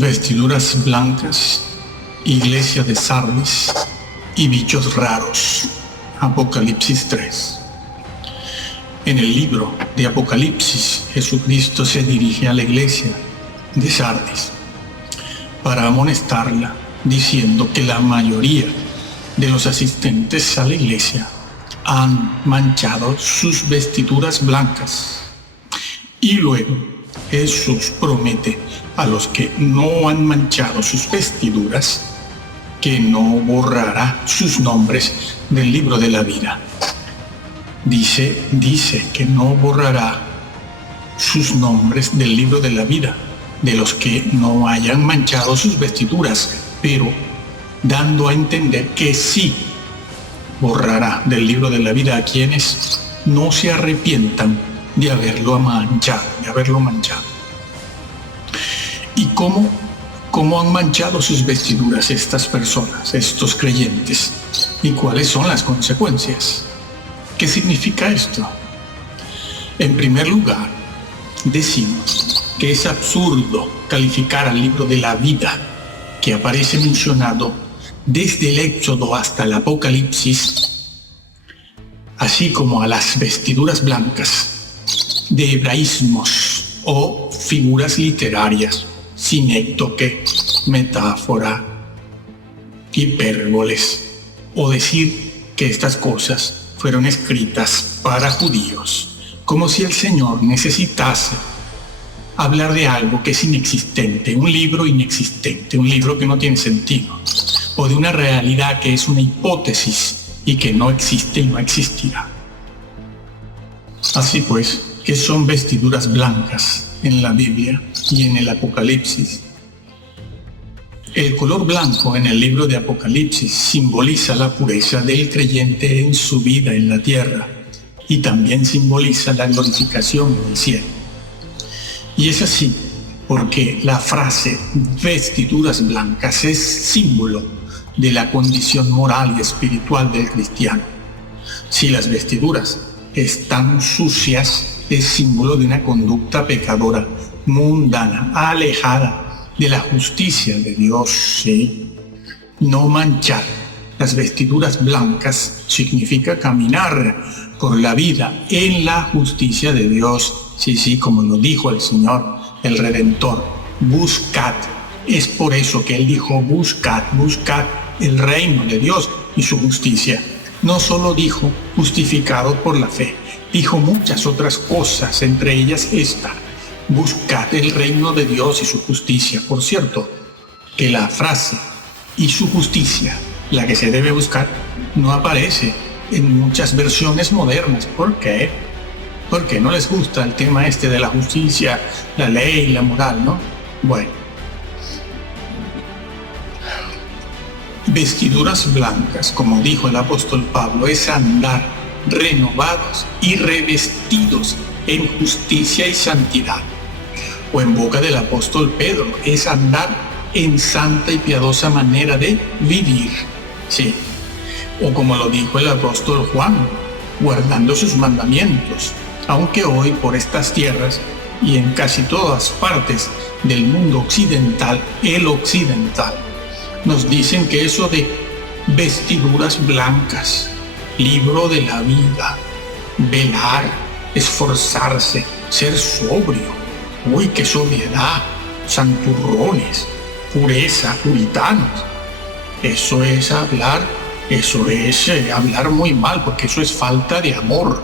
Vestiduras blancas, iglesia de Sardis y bichos raros. Apocalipsis 3. En el libro de Apocalipsis, Jesucristo se dirige a la iglesia de Sardis para amonestarla, diciendo que la mayoría de los asistentes a la iglesia han manchado sus vestiduras blancas. Y luego Jesús promete a los que no han manchado sus vestiduras que no borrará sus nombres del libro de la vida. Dice que no borrará sus nombres del libro de la vida de los que no hayan manchado sus vestiduras, pero dando a entender que sí borrará del libro de la vida a quienes no se arrepientan de haberlo manchado. ¿Y cómo han manchado sus vestiduras estas personas, estos creyentes? ¿Y cuáles son las consecuencias? ¿Qué significa esto? En primer lugar, decimos que es absurdo calificar al libro de la vida, que aparece mencionado desde el Éxodo hasta el Apocalipsis, así como a las vestiduras blancas, de hebraísmos o figuras literarias, sinécdoque, metáfora, hipérboles, o decir que estas cosas fueron escritas para judíos, como si el Señor necesitase hablar de algo que es inexistente, un libro inexistente, un libro que no tiene sentido, o de una realidad que es una hipótesis y que no existe y no existirá. Así pues, ¿qué son vestiduras blancas en la Biblia y en el Apocalipsis? El color blanco en el libro de Apocalipsis simboliza la pureza del creyente en su vida en la tierra y también simboliza la glorificación en el cielo. Y es así porque la frase vestiduras blancas es símbolo de la condición moral y espiritual del cristiano. Si las vestiduras están sucias, es símbolo de una conducta pecadora, mundana, alejada de la justicia de Dios. ¿Sí? No manchar las vestiduras blancas significa caminar por la vida en la justicia de Dios. Sí, como lo dijo el Señor, el Redentor, buscad. Es por eso que Él dijo, buscad el reino de Dios y su justicia. No solo dijo justificado por la fe, dijo muchas otras cosas, entre ellas esta: buscad el reino de Dios y su justicia. Por cierto, que la frase y su justicia, la que se debe buscar, no aparece en muchas versiones modernas. ¿Por qué? Porque no les gusta el tema este de la justicia, la ley, la moral, ¿no? Bueno. Vestiduras blancas, como dijo el apóstol Pablo, es andar renovados y revestidos en justicia y santidad. O en boca del apóstol Pedro, es andar en santa y piadosa manera de vivir. Sí. O como lo dijo el apóstol Juan, guardando sus mandamientos. Aunque hoy por estas tierras y en casi todas partes del mundo occidental, el occidental, nos dicen que eso de vestiduras blancas, libro de la vida, velar, esforzarse, ser sobrio, uy, qué sobriedad, santurrones, pureza, puritanos, eso es hablar muy mal, porque eso es falta de amor.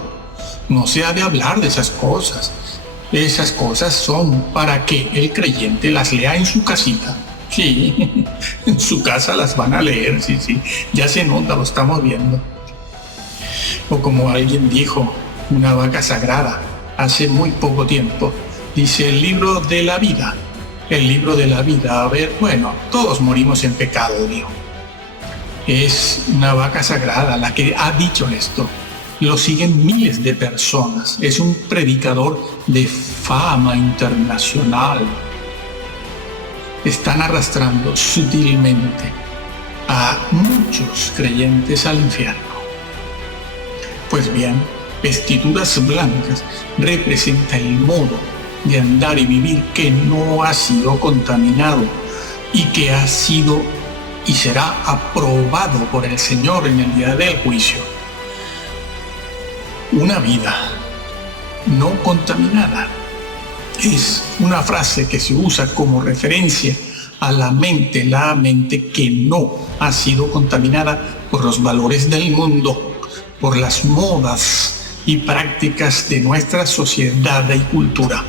No se ha de hablar de esas cosas. Esas cosas son para que el creyente las lea en su casita. Sí, en su casa las van a leer, sí. Ya se nota, lo estamos viendo. O como alguien dijo, una vaca sagrada, hace muy poco tiempo, dice el libro de la vida. El libro de la vida, a ver, bueno, todos morimos en pecado, dijo. Es una vaca sagrada la que ha dicho esto. Lo siguen miles de personas. Es un predicador de fama internacional. Están arrastrando sutilmente a muchos creyentes al infierno. Pues bien, vestiduras blancas representa el modo de andar y vivir que no ha sido contaminado y que ha sido y será aprobado por el Señor en el día del juicio. Una vida no contaminada es una frase que se usa como referencia a la mente que no ha sido contaminada por los valores del mundo, por las modas y prácticas de nuestra sociedad y cultura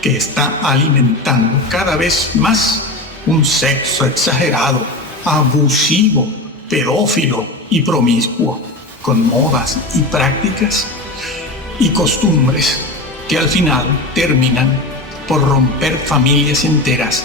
que está alimentando cada vez más un sexo exagerado, abusivo, pedófilo y promiscuo, con modas y prácticas y costumbres que al final terminan por romper familias enteras,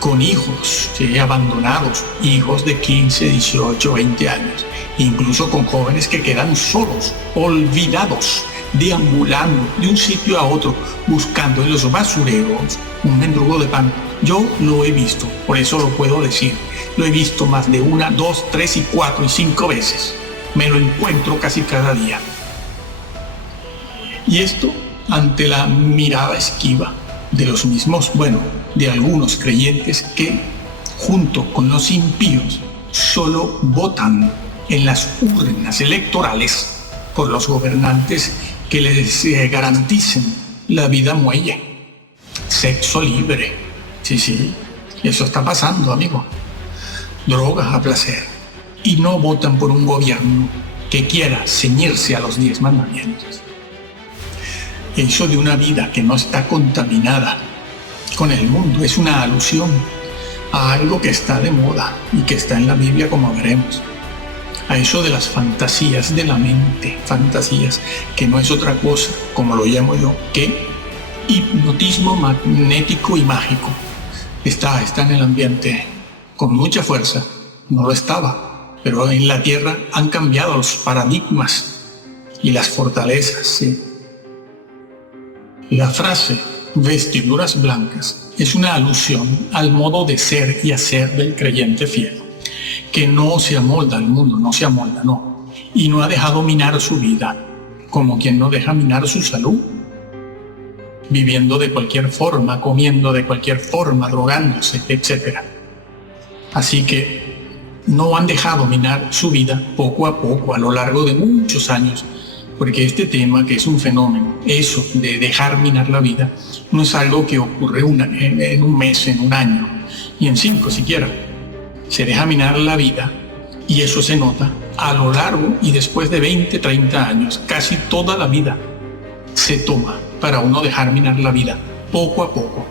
con hijos abandonados, hijos de 15, 18, 20 años, incluso con jóvenes que quedan solos, olvidados, deambulando de un sitio a otro, buscando en los basureros un mendrugo de pan. Yo lo he visto, por eso lo puedo decir. Lo he visto más de 1, 2, 3, 4 y 5 veces. Me lo encuentro casi cada día. Y esto ante la mirada esquiva de los mismos, de algunos creyentes que, junto con los impíos, solo votan en las urnas electorales por los gobernantes que les garanticen la vida muelle, sexo libre. Sí, eso está pasando, amigo. Drogas a placer. Y no votan por un gobierno que quiera ceñirse a los 10 mandamientos. Eso de una vida que no está contaminada con el mundo es una alusión a algo que está de moda y que está en la Biblia, como veremos. A eso de las fantasías de la mente, fantasías que no es otra cosa, como lo llamo yo, que hipnotismo magnético y mágico. Está en el ambiente con mucha fuerza. No lo estaba, pero en la tierra han cambiado los paradigmas y las fortalezas, ¿sí? La frase vestiduras blancas es una alusión al modo de ser y hacer del creyente fiel, que no se amolda al mundo, no, y no ha dejado minar su vida, como quien no deja minar su salud, viviendo de cualquier forma, comiendo de cualquier forma, drogándose, etc. Así que no han dejado minar su vida poco a poco, a lo largo de muchos años, porque este tema, que es un fenómeno, eso de dejar minar la vida, no es algo que ocurre en un mes, en un año, y en 5 siquiera. Se deja minar la vida y eso se nota a lo largo y después de 20, 30 años, casi toda la vida se toma para uno dejar minar la vida, poco a poco.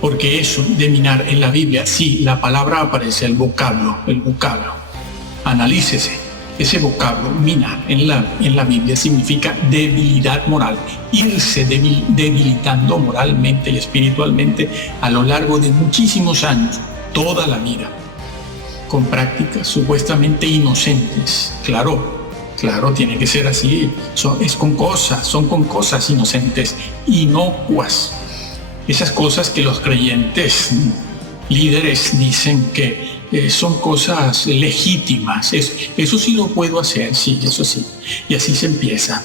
Porque eso de minar en la Biblia, sí, la palabra aparece, el vocablo. Analícese. Ese vocablo, minar, en la Biblia significa debilidad moral, irse debilitando moralmente y espiritualmente a lo largo de muchísimos años, toda la vida, con prácticas supuestamente inocentes. Claro, tiene que ser así, son con cosas inocentes, inocuas. Esas cosas que los creyentes líderes dicen que son cosas legítimas. Eso sí lo puedo hacer, sí, eso sí. Y así se empieza.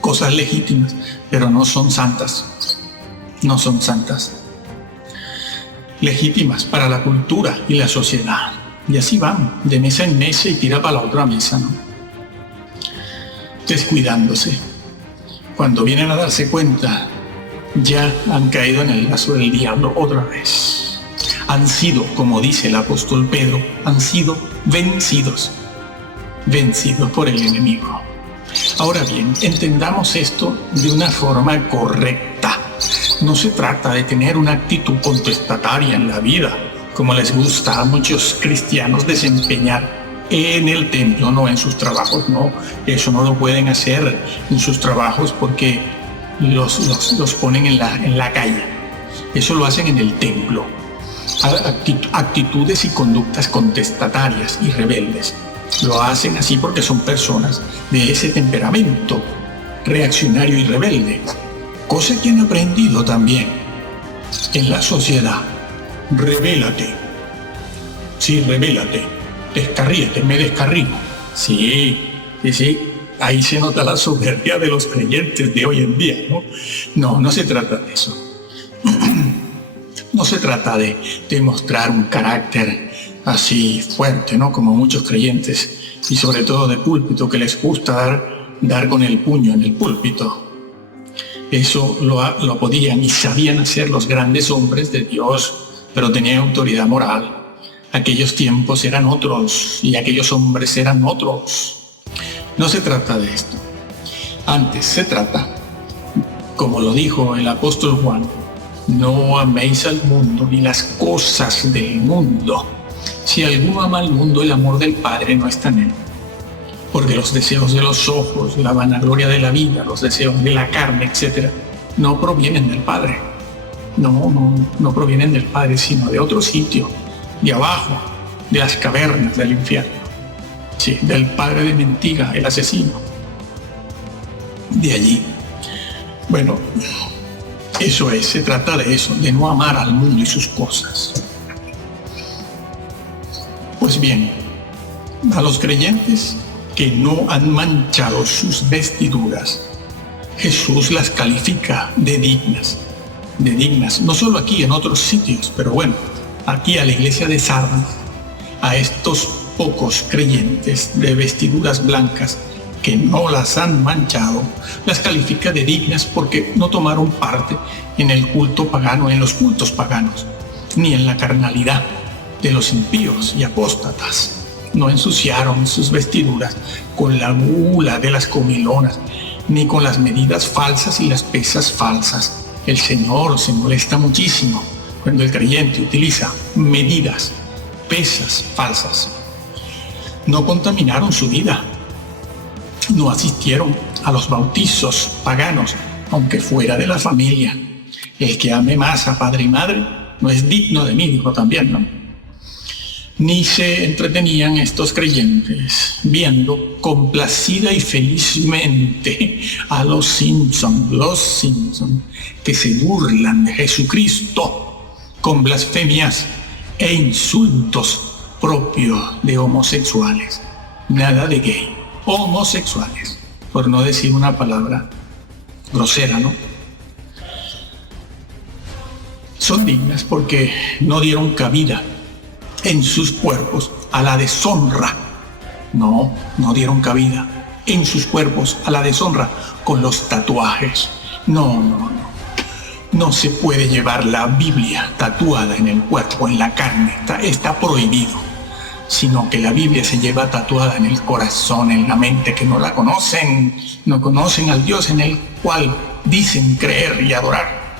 Cosas legítimas, pero no son santas. No son santas. Legítimas para la cultura y la sociedad. Y así van, de mesa en mesa y tira para la otra mesa, ¿no? Descuidándose. Cuando vienen a darse cuenta, ya han caído en el lazo del diablo otra vez. Han sido, como dice el apóstol Pedro, han sido vencidos por el enemigo. Ahora bien, entendamos esto de una forma correcta. No se trata de tener una actitud contestataria en la vida, como les gusta a muchos cristianos desempeñar en el templo, no en sus trabajos, no. Eso no lo pueden hacer en sus trabajos porque los ponen en la calle. Eso lo hacen en el templo. Actitudes y conductas contestatarias y rebeldes. Lo hacen así porque son personas de ese temperamento reaccionario y rebelde, cosa que han aprendido también en la sociedad. Rebélate. Sí, rebélate. Descarríate, me descarrío. Sí. Ahí se nota la soberbia de los creyentes de hoy en día, ¿no? No se trata de eso. No se trata de demostrar un carácter así fuerte, ¿no? Como muchos creyentes, y sobre todo de púlpito, que les gusta dar con el puño en el púlpito. Eso lo podían y sabían hacer los grandes hombres de Dios, pero tenían autoridad moral. Aquellos tiempos eran otros y aquellos hombres eran otros. No se trata de esto. Antes se trata, como lo dijo el apóstol Juan, no améis al mundo ni las cosas del mundo. Si alguno ama al mundo, el amor del Padre no está en él. Porque los deseos de los ojos, la vanagloria de la vida, los deseos de la carne, etc., no provienen del Padre. No provienen del Padre, sino de otro sitio, de abajo, de las cavernas del infierno. Sí, del padre de mentira, el asesino. De allí. Bueno, eso es, se trata de eso, de no amar al mundo y sus cosas. Pues bien, a los creyentes que no han manchado sus vestiduras, Jesús las califica de dignas, no solo aquí, en otros sitios, pero bueno, aquí a la iglesia de Sardis, a estos pocos creyentes de vestiduras blancas que no las han manchado, las califica de dignas porque no tomaron parte en el culto pagano, en los cultos paganos, ni en la carnalidad de los impíos y apóstatas. No ensuciaron sus vestiduras con la gula de las comilonas, ni con las medidas falsas y las pesas falsas. El Señor se molesta muchísimo cuando el creyente utiliza medidas, pesas falsas. No contaminaron su vida. No asistieron a los bautizos paganos, aunque fuera de la familia. El que ame más a padre y madre no es digno de mí, dijo también, ¿no? Ni se entretenían estos creyentes viendo complacida y felizmente a los Simpson, que se burlan de Jesucristo con blasfemias e insultos propios de homosexuales. Nada de gay, homosexuales, por no decir una palabra grosera, ¿no? Son dignas porque no dieron cabida en sus cuerpos a la deshonra. No dieron cabida en sus cuerpos a la deshonra con los tatuajes. No se puede llevar la Biblia tatuada en el cuerpo, en la carne. Está prohibido. Sino que la Biblia se lleva tatuada en el corazón, en la mente, que no la conocen. No conocen al Dios en el cual dicen creer y adorar.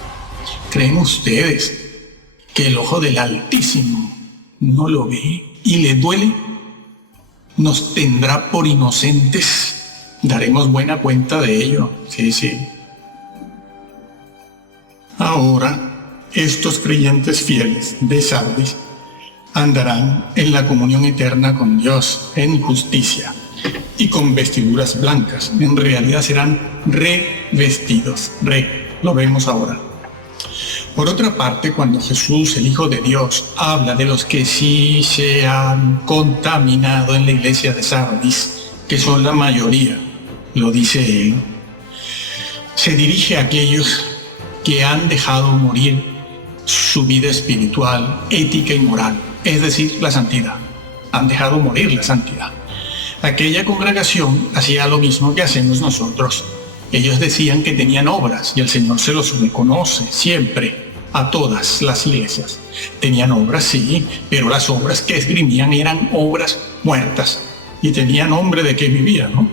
¿Creen ustedes que el ojo del Altísimo no lo ve y le duele? ¿Nos tendrá por inocentes? Daremos buena cuenta de ello. Sí. Ahora, estos creyentes fieles de Sardis andarán en la comunión eterna con Dios en justicia y con vestiduras blancas. En realidad serán revestidos. Lo vemos ahora. Por otra parte, cuando Jesús, el Hijo de Dios, habla de los que sí se han contaminado en la iglesia de Sardis, que son la mayoría, lo dice él, se dirige a aquellos que han dejado morir su vida espiritual, ética y moral, es decir, la santidad. Han dejado morir la santidad. Aquella congregación hacía lo mismo que hacemos nosotros. Ellos decían que tenían obras y el Señor se los reconoce siempre a todas las iglesias. Tenían obras, sí, pero las obras que esgrimían eran obras muertas y tenían nombre de que vivían, ¿no?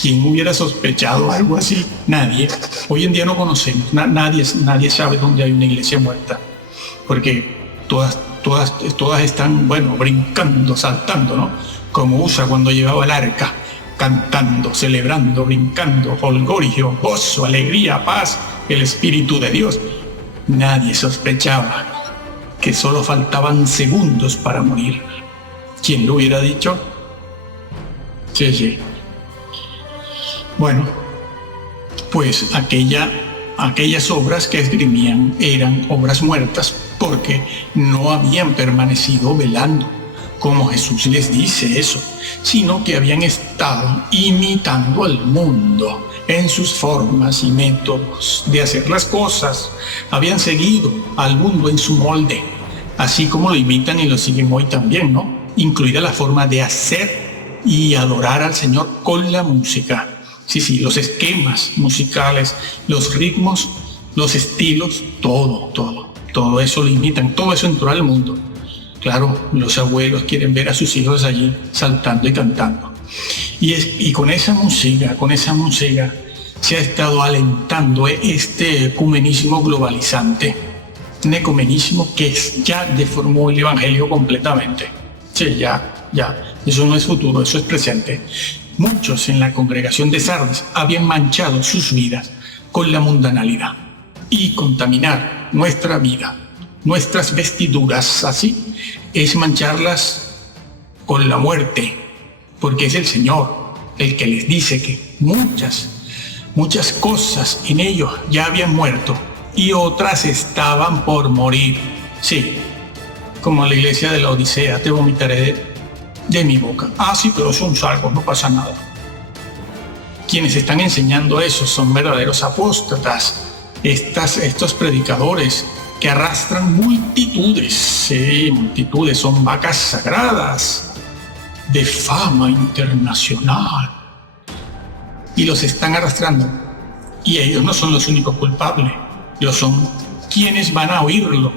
¿Quién hubiera sospechado algo así? Nadie. Hoy en día no conocemos, nadie sabe dónde hay una iglesia muerta, porque todas están, brincando, saltando, ¿no? Como Usa cuando llevaba el arca, cantando, celebrando, brincando, jolgorio, gozo, alegría, paz, el Espíritu de Dios. Nadie sospechaba que solo faltaban segundos para morir. ¿Quién lo hubiera dicho? Sí. Bueno, pues aquellas obras que esgrimían eran obras muertas porque no habían permanecido velando como Jesús les dice eso, sino que habían estado imitando al mundo en sus formas y métodos de hacer las cosas. Habían seguido al mundo en su molde, así como lo imitan y lo siguen hoy también, ¿no? Incluida la forma de hacer y adorar al Señor con la música. Sí, los esquemas musicales, los ritmos, los estilos, todo eso lo imitan, todo eso entró al mundo. Claro, los abuelos quieren ver a sus hijos allí saltando y cantando. Y con esa música se ha estado alentando este ecumenismo globalizante. Un ecumenismo que ya deformó el evangelio completamente. Sí, ya. Eso no es futuro, eso es presente. Muchos en la congregación de Sardis habían manchado sus vidas con la mundanalidad y contaminar nuestra vida, nuestras vestiduras, así, es mancharlas con la muerte, porque es el Señor el que les dice que muchas cosas en ellos ya habían muerto y otras estaban por morir. Sí, como la iglesia de la Odisea, te vomitaré de mi boca. Sí, pero son salvos, no pasa nada. Quienes están enseñando eso son verdaderos apóstatas, estos predicadores que arrastran multitudes, son vacas sagradas de fama internacional y los están arrastrando, y ellos no son los únicos culpables, ellos son quienes van a oírlo,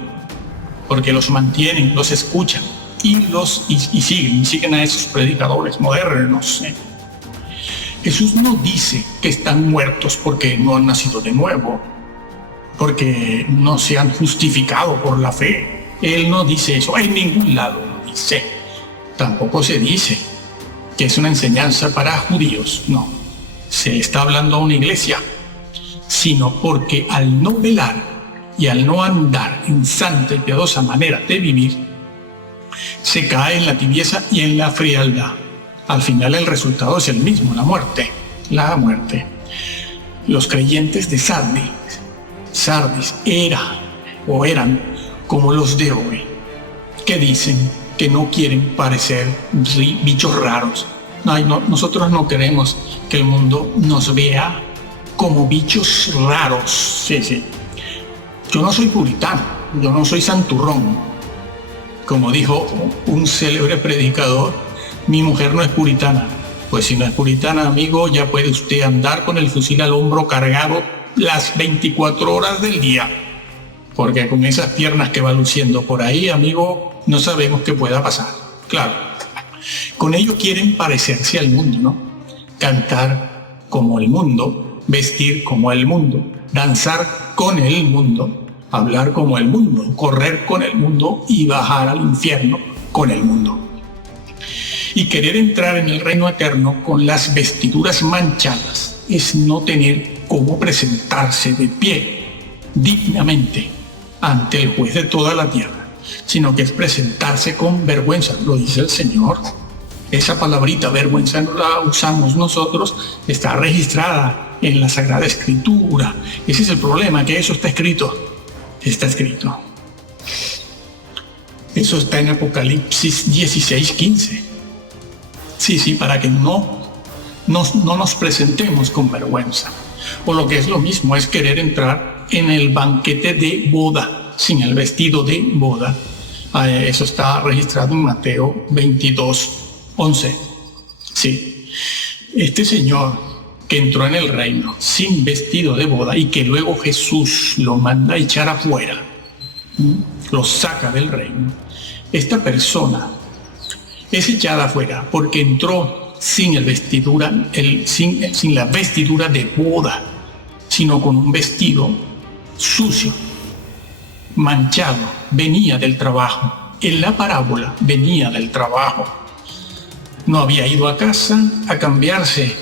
porque los mantienen, los escuchan y siguen a esos predicadores modernos. Jesús no dice que están muertos porque no han nacido de nuevo, porque no se han justificado por la fe. Él no dice eso, en ningún lado lo dice. Tampoco se dice que es una enseñanza para judíos, no. Se está hablando a una iglesia, sino porque al no velar y al no andar en santa y piadosa manera de vivir, se cae en la tibieza y en la frialdad. Al final el resultado es el mismo, la muerte. Los creyentes de Sardis eran como los de hoy, que dicen que no quieren parecer bichos raros. Nosotros no queremos que el mundo nos vea como bichos raros. Sí. Yo no soy puritano, yo no soy santurrón. Como dijo un célebre predicador, mi mujer no es puritana. Pues si no es puritana, amigo, ya puede usted andar con el fusil al hombro cargado las 24 horas del día. Porque con esas piernas que va luciendo por ahí, amigo, no sabemos qué pueda pasar. Claro, con ello quieren parecerse al mundo, ¿no? Cantar como el mundo, vestir como el mundo, danzar con el mundo, hablar como el mundo, correr con el mundo y bajar al infierno con el mundo. Y querer entrar en el reino eterno con las vestiduras manchadas es no tener cómo presentarse de pie dignamente ante el juez de toda la tierra, sino que es presentarse con vergüenza, lo dice el Señor. Esa palabrita vergüenza no la usamos nosotros, está registrada en la Sagrada Escritura. Ese es el problema, que eso está escrito. Eso está en Apocalipsis 16:15. Sí, para que no nos presentemos con vergüenza. O lo que es lo mismo, es querer entrar en el banquete de boda, sin el vestido de boda. Eso está registrado en Mateo 22:11. Sí, este Señor que entró en el reino sin vestido de boda y que luego Jesús lo manda a echar afuera, lo saca del reino. Esta persona es echada afuera porque entró sin la vestidura de boda, sino con un vestido sucio, manchado. Venía del trabajo. En la parábola venía del trabajo. No había ido a casa a cambiarse,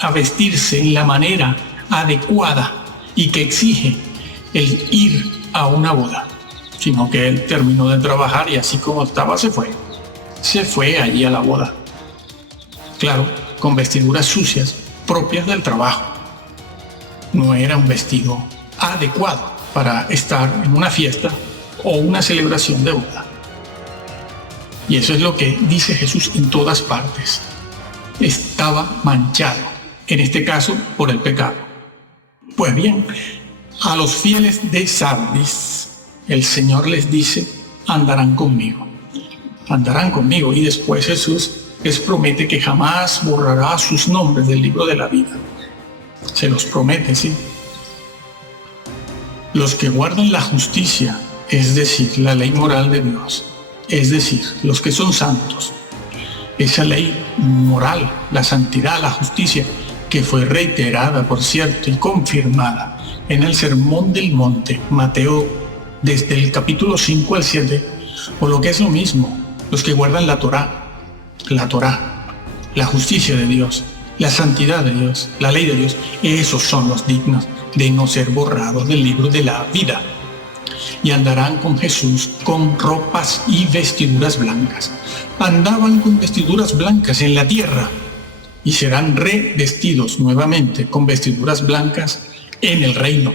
a vestirse en la manera adecuada y que exige el ir a una boda, sino que él terminó de trabajar y así como estaba se fue allí a la boda. Claro, con vestiduras sucias propias del trabajo. No era un vestido adecuado para estar en una fiesta o una celebración de boda. Y eso es lo que dice Jesús en todas partes. Estaba manchado, en este caso por el pecado. Pues bien, a los fieles de Sardis, el Señor les dice, andarán conmigo. Andarán conmigo. Y después Jesús les promete que jamás borrará sus nombres del libro de la vida. Se los promete, sí. Los que guardan la justicia, es decir, la ley moral de Dios, es decir, los que son santos, esa ley moral, la santidad, la justicia, que fue reiterada, por cierto, y confirmada en el Sermón del Monte, Mateo, desde el capítulo 5 al 7, o lo que es lo mismo, los que guardan la Torá, la justicia de Dios, la santidad de Dios, la ley de Dios, esos son los dignos de no ser borrados del libro de la vida. Y andarán con Jesús con ropas y vestiduras blancas. Andaban con vestiduras blancas en la tierra y serán revestidos nuevamente con vestiduras blancas en el reino.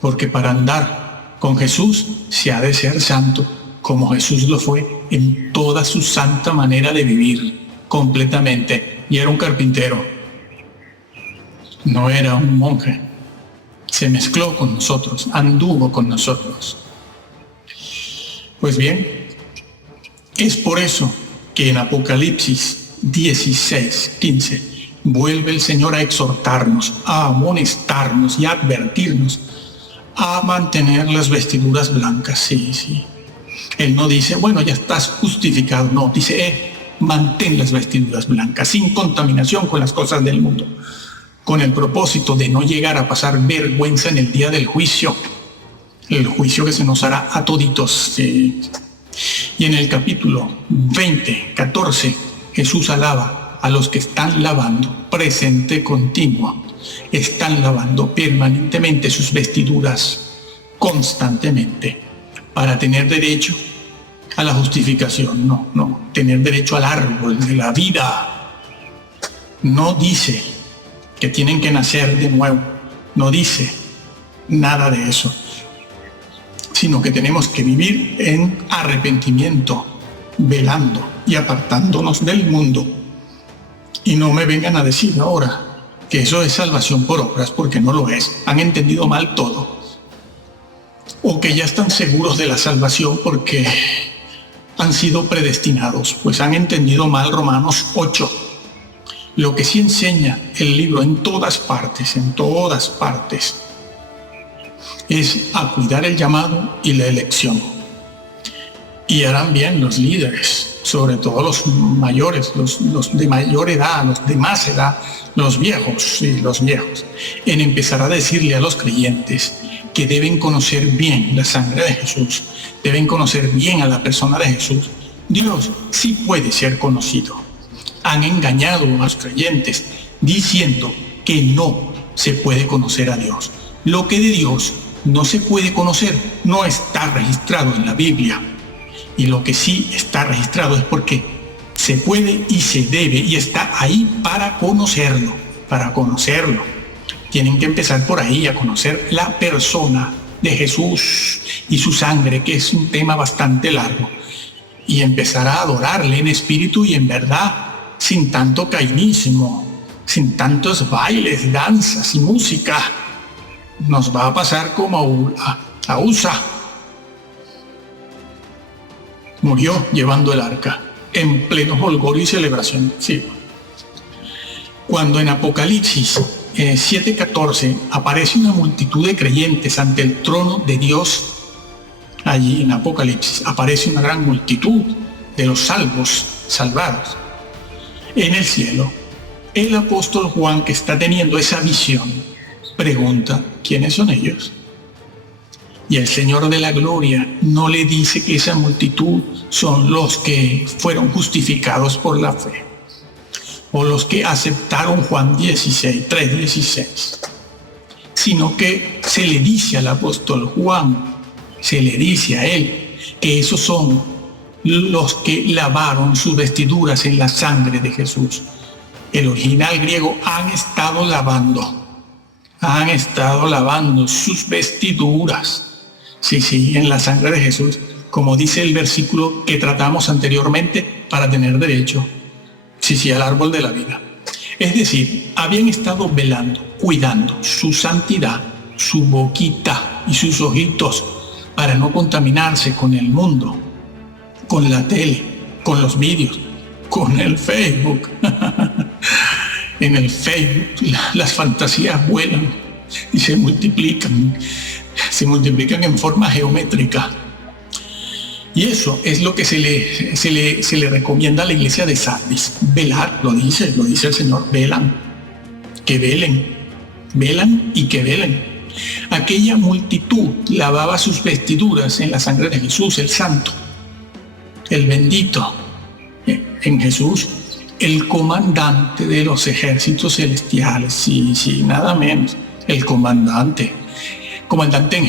Porque para andar con Jesús se ha de ser santo, como Jesús lo fue en toda su santa manera de vivir, completamente. Y era un carpintero, no era un monje. Se mezcló con nosotros, anduvo con nosotros. Pues bien, es por eso que en Apocalipsis 16:15 vuelve el Señor a exhortarnos, a amonestarnos y a advertirnos a mantener las vestiduras blancas. Sí. Él no dice, bueno, ya estás justificado. No, dice, mantén las vestiduras blancas, sin contaminación con las cosas del mundo, con el propósito de no llegar a pasar vergüenza en el día del juicio, el juicio que se nos hará a toditos. Sí. Y en el capítulo 14, Jesús alaba a los que están lavando, presente continuo, están lavando permanentemente sus vestiduras, constantemente, para tener derecho a la justificación. No, tener derecho al árbol de la vida. No dice que tienen que nacer de nuevo, no dice nada de eso, sino que tenemos que vivir en arrepentimiento, velando y apartándonos del mundo. Y no me vengan a decir ahora que eso es salvación por obras, porque no lo es. Han entendido mal todo. O que ya están seguros de la salvación porque han sido predestinados, pues han entendido mal Romanos 8. Lo que sí enseña el libro en todas partes, es a cuidar el llamado y la elección. Y harán bien los líderes, sobre todo los mayores, los de mayor edad, los de más edad, los viejos, en empezar a decirle a los creyentes que deben conocer bien la sangre de Jesús, deben conocer bien a la persona de Jesús. Dios sí puede ser conocido. Han engañado a los creyentes diciendo que no se puede conocer a Dios. Lo que de Dios no se puede conocer no está registrado en la Biblia. Y lo que sí está registrado es porque se puede y se debe y está ahí para conocerlo. Tienen que empezar por ahí, a conocer la persona de Jesús y su sangre, que es un tema bastante largo. Y empezar a adorarle en espíritu y en verdad, sin tanto cainismo, sin tantos bailes, danzas y música. Nos va a pasar como a Usa. Murió llevando el arca, en pleno holgorio y celebración. Sí. Cuando en Apocalipsis 7:14 aparece una multitud de creyentes ante el trono de Dios, allí en Apocalipsis aparece una gran multitud de los salvados. En el cielo, el apóstol Juan, que está teniendo esa visión, pregunta, ¿quiénes son ellos? Y el Señor de la Gloria no le dice que esa multitud son los que fueron justificados por la fe, o los que aceptaron Juan 3:16, sino que se le dice al apóstol Juan, se le dice a él, que esos son los que lavaron sus vestiduras en la sangre de Jesús. El original griego, han estado lavando sus vestiduras. Sí, en la sangre de Jesús, como dice el versículo que tratamos anteriormente, para tener derecho, sí, al árbol de la vida. Es decir, habían estado velando, cuidando su santidad, su boquita y sus ojitos para no contaminarse con el mundo, con la tele, con los vídeos, con el Facebook. En el Facebook las fantasías vuelan y se multiplican en forma geométrica. Y eso es lo que se le recomienda a la iglesia de Sardis. Velar, lo dice el Señor, velan y que velen. Aquella multitud lavaba sus vestiduras en la sangre de Jesús, el santo, el bendito, en Jesús, el comandante de los ejércitos celestiales, sí, nada menos, el comandante en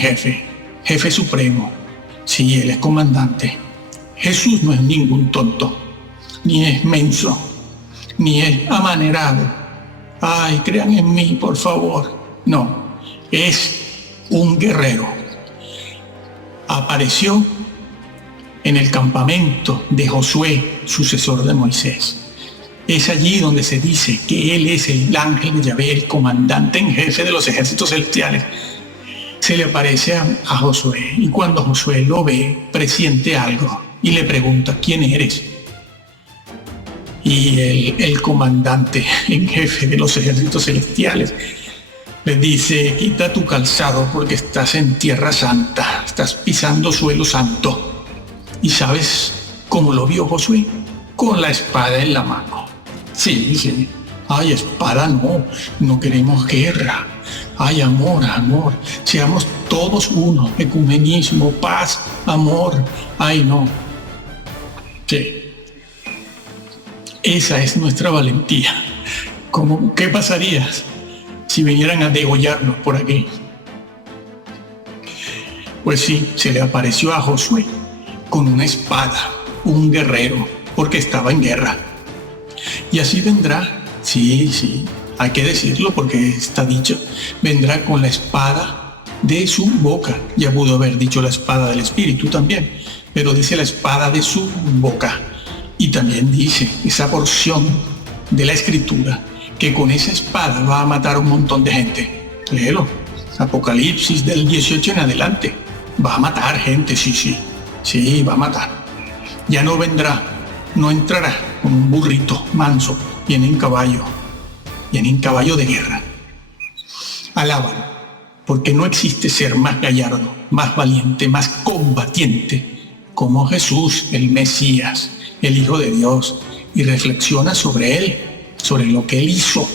jefe supremo. Sí, Él es comandante. Jesús no es ningún tonto, ni es menso, ni es amanerado. Ay, crean en mí, por favor. No, es un guerrero. Apareció en el campamento de Josué, sucesor de Moisés. Es allí donde se dice que Él es el ángel de Yahvé, el comandante en jefe de los ejércitos celestiales. Se le aparece a Josué, y cuando Josué lo ve, presiente algo y le pregunta: ¿quién eres? Y el comandante en jefe de los ejércitos celestiales le dice: quita tu calzado porque estás en tierra santa, estás pisando suelo santo. ¿Y sabes cómo lo vio Josué? Con la espada en la mano. Sí. Ay, espada no queremos guerra. Ay, amor, seamos todos uno, ecumenismo, paz, amor. Ay, no. Sí. Esa es nuestra valentía. ¿Qué pasaría si vinieran a degollarnos por aquí? Pues sí, se le apareció a Josué con una espada, un guerrero, porque estaba en guerra. Y así vendrá, sí, hay que decirlo porque está dicho, vendrá con la espada de su boca. Ya pudo haber dicho la espada del Espíritu también, pero dice la espada de su boca. Y también dice esa porción de la Escritura que con esa espada va a matar a un montón de gente. Léelo, Apocalipsis del 18 en adelante. Va a matar gente, sí, va a matar. Ya no vendrá, no entrará con un burrito manso, viene en caballo de guerra. Alábalo, porque no existe ser más gallardo, más valiente, más combatiente como Jesús, el Mesías, el Hijo de Dios, y reflexiona sobre Él, sobre lo que Él hizo,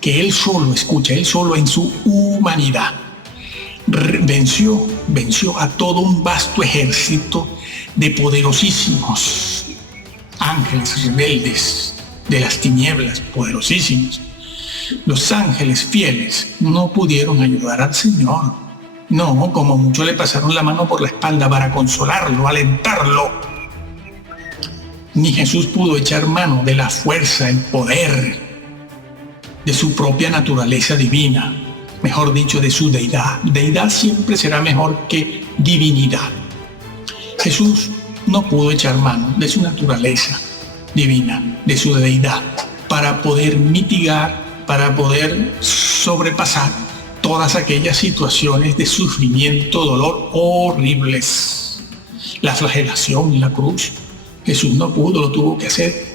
que Él solo, escucha, Él solo en su humanidad venció a todo un vasto ejército de poderosísimos ángeles rebeldes de las tinieblas, poderosísimos. Los ángeles fieles no pudieron ayudar al Señor. No, como mucho le pasaron la mano por la espalda para consolarlo, alentarlo. Ni Jesús pudo echar mano de la fuerza, el poder de su propia naturaleza divina, mejor dicho, de su deidad. Deidad siempre será mejor que divinidad. Jesús no pudo echar mano de su naturaleza divina, de su deidad, para poder mitigar, para poder sobrepasar todas aquellas situaciones de sufrimiento, dolor horribles. La flagelación, la cruz. Jesús no pudo, lo tuvo que hacer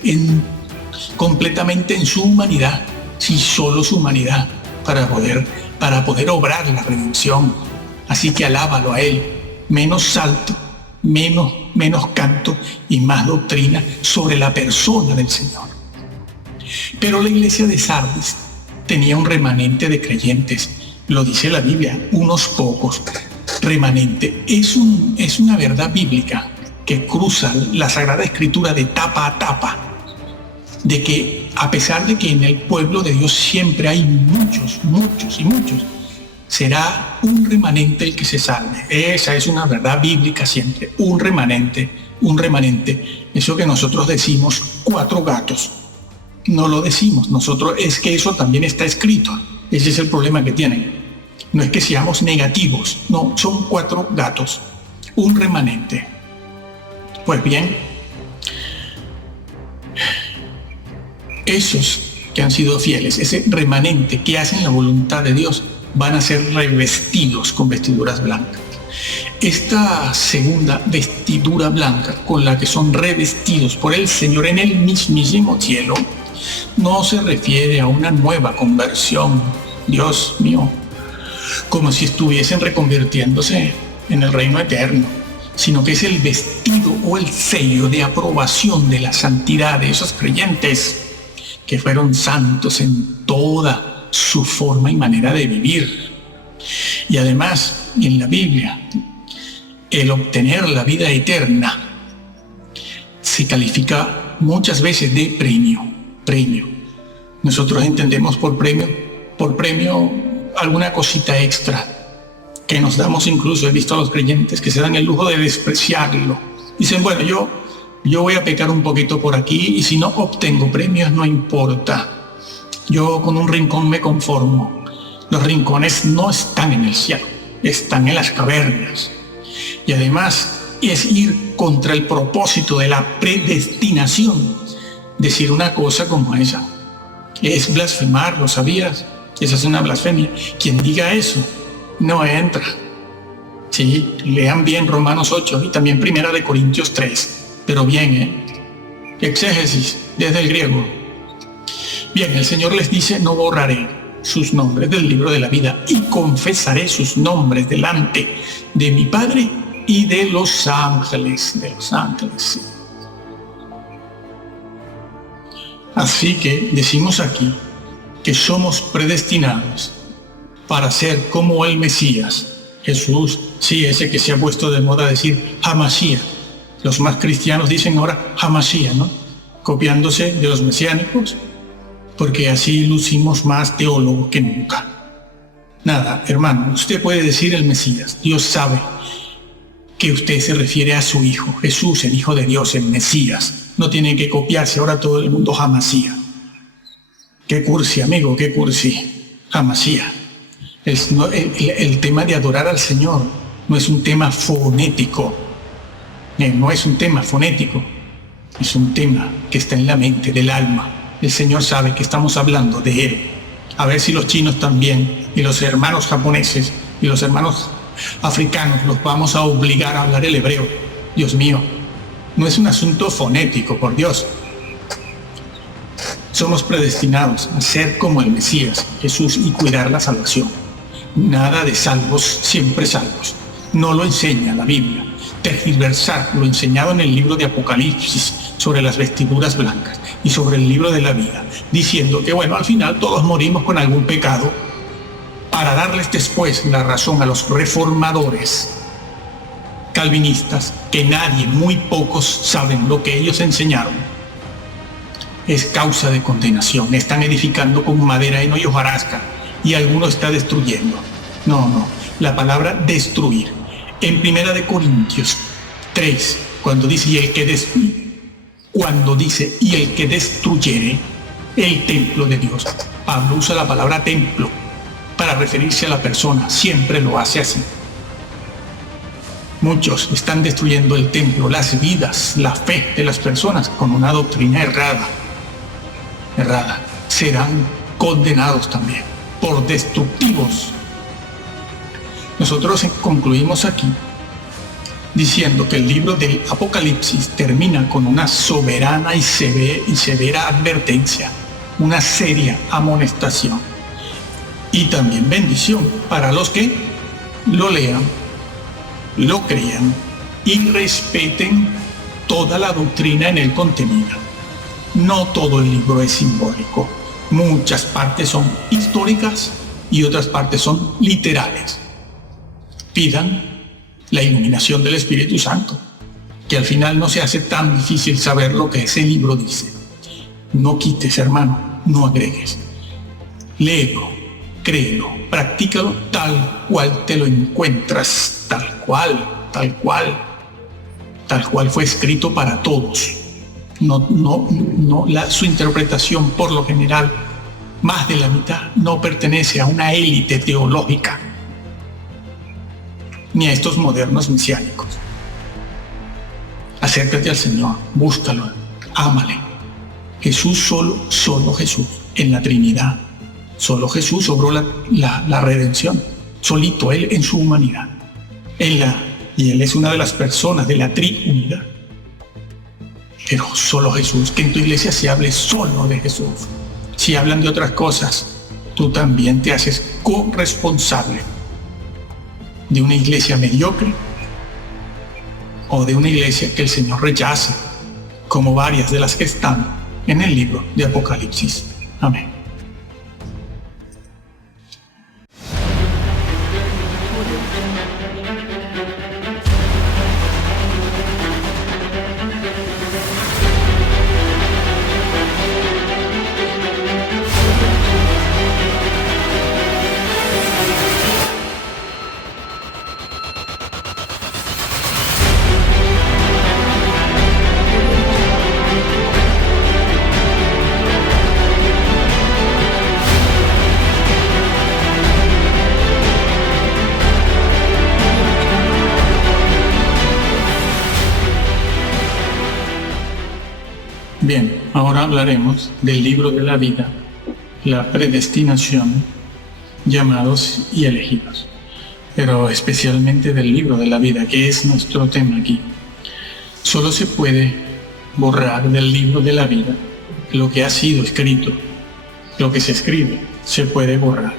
completamente en su humanidad, sí, solo su humanidad, para poder obrar la redención. Así que alábalo a Él. Menos salto, menos canto y más doctrina sobre la persona del Señor. Pero la iglesia de Sardis tenía un remanente de creyentes, lo dice la Biblia, unos pocos. Remanente es una verdad bíblica que cruza la Sagrada Escritura de tapa a tapa, de que a pesar de que en el pueblo de Dios siempre hay muchos, será un remanente el que se salve. Esa es una verdad bíblica siempre, un remanente. Eso que nosotros decimos 4 gatos, no lo decimos nosotros, es que eso también está escrito. Ese es el problema que tienen. No es que seamos negativos, no, son 4 gatos, un remanente. Pues bien, esos que han sido fieles, ese remanente que hacen la voluntad de Dios, van a ser revestidos con vestiduras blancas. Esta segunda vestidura blanca con la que son revestidos por el Señor en el mismísimo cielo, no se refiere a una nueva conversión, Dios mío, como si estuviesen reconvirtiéndose en el reino eterno, sino que es el vestido o el sello de aprobación de la santidad de esos creyentes que fueron santos en toda su forma y manera de vivir. Y además, en la Biblia, el obtener la vida eterna se califica muchas veces de premio. Nosotros entendemos por premio alguna cosita extra que nos damos. Incluso he visto a los creyentes que se dan el lujo de despreciarlo. Dicen, bueno, yo voy a pecar un poquito por aquí y si no obtengo premios no importa. Yo con un rincón me conformo. Los rincones no están en el cielo, están en las cavernas. Y además es ir contra el propósito de la predestinación. Decir una cosa como esa es blasfemar, ¿lo sabías? Esa es una blasfemia. Quien diga eso no entra. Sí, lean bien Romanos 8 y también 1 Corintios 3. Pero bien, exégesis desde el griego. Bien, el Señor les dice, no borraré sus nombres del libro de la vida y confesaré sus nombres delante de mi Padre y de los ángeles. Sí. Así que decimos aquí que somos predestinados para ser como el Mesías, Jesús, sí, ese que se ha puesto de moda decir Hamashiach. Los más cristianos dicen ahora Hamashiach, ¿no? Copiándose de los mesiánicos, porque así lucimos más teólogos que nunca. Nada, hermano, usted puede decir el Mesías. Dios sabe que usted se refiere a su Hijo, Jesús, el Hijo de Dios, el Mesías. No tiene que copiarse ahora todo el mundo Hamashiach. Qué cursi, amigo, qué cursi. Hamashiach. El tema de adorar al Señor no es un tema fonético. No es un tema fonético. Es un tema que está en la mente, del alma. El Señor sabe que estamos hablando de Él. A ver si los chinos también, y los hermanos japoneses, y los hermanos africanos, los vamos a obligar a hablar el hebreo. Dios mío, no es un asunto fonético, por Dios. Somos predestinados a ser como el Mesías, Jesús, y cuidar la salvación. Nada de salvos, siempre salvos. No lo enseña la Biblia. Tergiversar lo enseñado en el libro de Apocalipsis sobre las vestiduras blancas y sobre el libro de la vida, diciendo que bueno, al final todos morimos con algún pecado, para darles después la razón a los reformadores calvinistas, que nadie, muy pocos saben lo que ellos enseñaron. Es causa de condenación. Están edificando con madera en hojarasca y alguno está destruyendo. No, la palabra destruir. En 1 Corintios 3, cuando dice y el que destruyere el templo de Dios, Pablo usa la palabra templo para referirse a la persona, siempre lo hace así. Muchos están destruyendo el templo, las vidas, la fe de las personas con una doctrina errada. Serán condenados también por destructivos. Nosotros concluimos aquí diciendo que el libro del Apocalipsis termina con una soberana y severa advertencia, una seria amonestación y también bendición para los que lo lean, lo crean y respeten toda la doctrina en el contenido. No todo el libro es simbólico. Muchas partes son históricas y otras partes son literales. Pidan la iluminación del Espíritu Santo, que al final no se hace tan difícil saber lo que ese libro dice. No quites, hermano, no agregues. Léelo, créelo, practícalo tal cual te lo encuentras, tal cual fue escrito para todos. Su interpretación, por lo general, más de la mitad, no pertenece a una élite teológica, ni a estos modernos mesiánicos. Acércate al Señor, búscalo, ámale. Jesús solo Jesús en la Trinidad. Solo Jesús obró la redención, solito Él en su humanidad. Y Él es una de las personas de la Trinidad. Pero solo Jesús, que en tu iglesia se hable solo de Jesús. Si hablan de otras cosas, tú también te haces corresponsable de una iglesia mediocre o de una iglesia que el Señor rechaza, como varias de las que están en el libro de Apocalipsis. Amén. Bien, ahora hablaremos del libro de la vida, la predestinación, llamados y elegidos, pero especialmente del libro de la vida, que es nuestro tema aquí. Solo se puede borrar del libro de la vida lo que ha sido escrito, lo que se escribe, se puede borrar.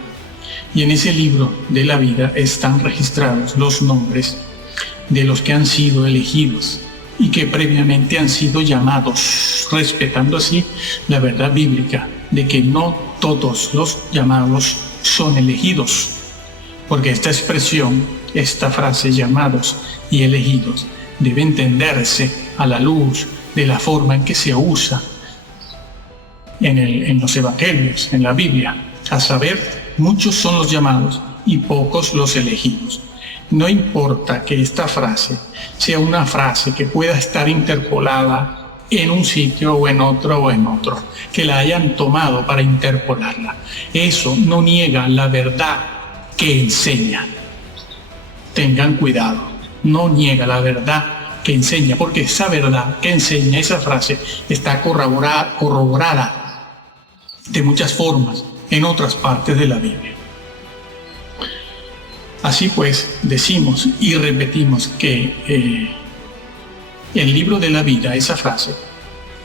Y en ese libro de la vida están registrados los nombres de los que han sido elegidos y que previamente han sido llamados, respetando así la verdad bíblica de que no todos los llamados son elegidos, porque esta expresión, esta frase llamados y elegidos, debe entenderse a la luz de la forma en que se usa en los evangelios, en la Biblia, a saber, muchos son los llamados y pocos los elegidos. No importa que esta frase sea una frase que pueda estar interpolada en un sitio o en otro, que la hayan tomado para interpolarla. Eso no niega la verdad que enseña. Tengan cuidado, no niega la verdad que enseña, porque esa verdad que enseña esa frase está corroborada de muchas formas en otras partes de la Biblia. Así pues, decimos y repetimos que el libro de la vida, esa frase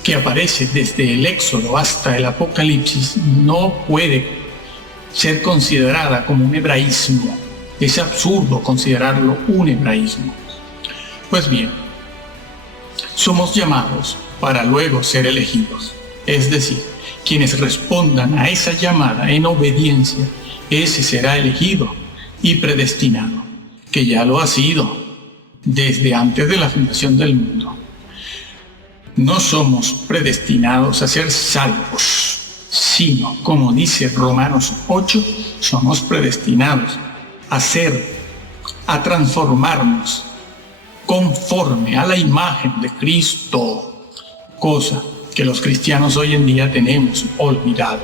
que aparece desde el Éxodo hasta el Apocalipsis, no puede ser considerada como un hebraísmo. Es absurdo considerarlo un hebraísmo. Pues bien, somos llamados para luego ser elegidos. Es decir, quienes respondan a esa llamada en obediencia, ese será elegido y predestinado, que ya lo ha sido desde antes de la fundación del mundo. No somos predestinados a ser salvos, sino, como dice Romanos 8, somos predestinados a transformarnos conforme a la imagen de Cristo, cosa que los cristianos hoy en día tenemos olvidado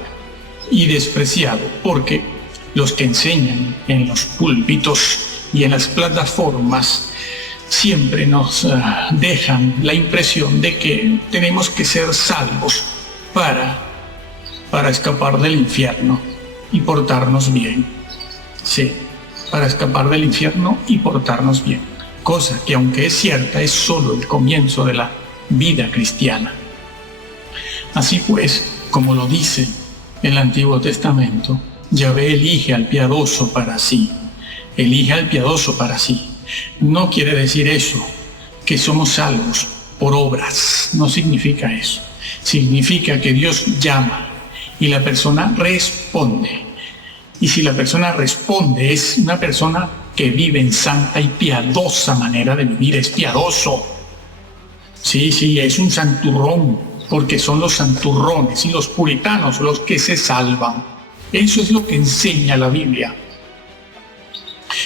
y despreciado, porque los que enseñan en los púlpitos y en las plataformas siempre nos dejan la impresión de que tenemos que ser salvos para escapar del infierno y portarnos bien. Sí, para escapar del infierno y portarnos bien. Cosa que, aunque es cierta, es solo el comienzo de la vida cristiana. Así pues, como lo dice el Antiguo Testamento, Yahvé elige al piadoso para sí. Elige al piadoso para sí. No quiere decir eso, que somos salvos por obras. No significa eso. Significa que Dios llama y la persona responde. Y si la persona responde, es una persona que vive en santa y piadosa manera de vivir. Es piadoso. Sí, es un santurrón, porque son los santurrones y los puritanos los que se salvan. Eso es lo que enseña la Biblia.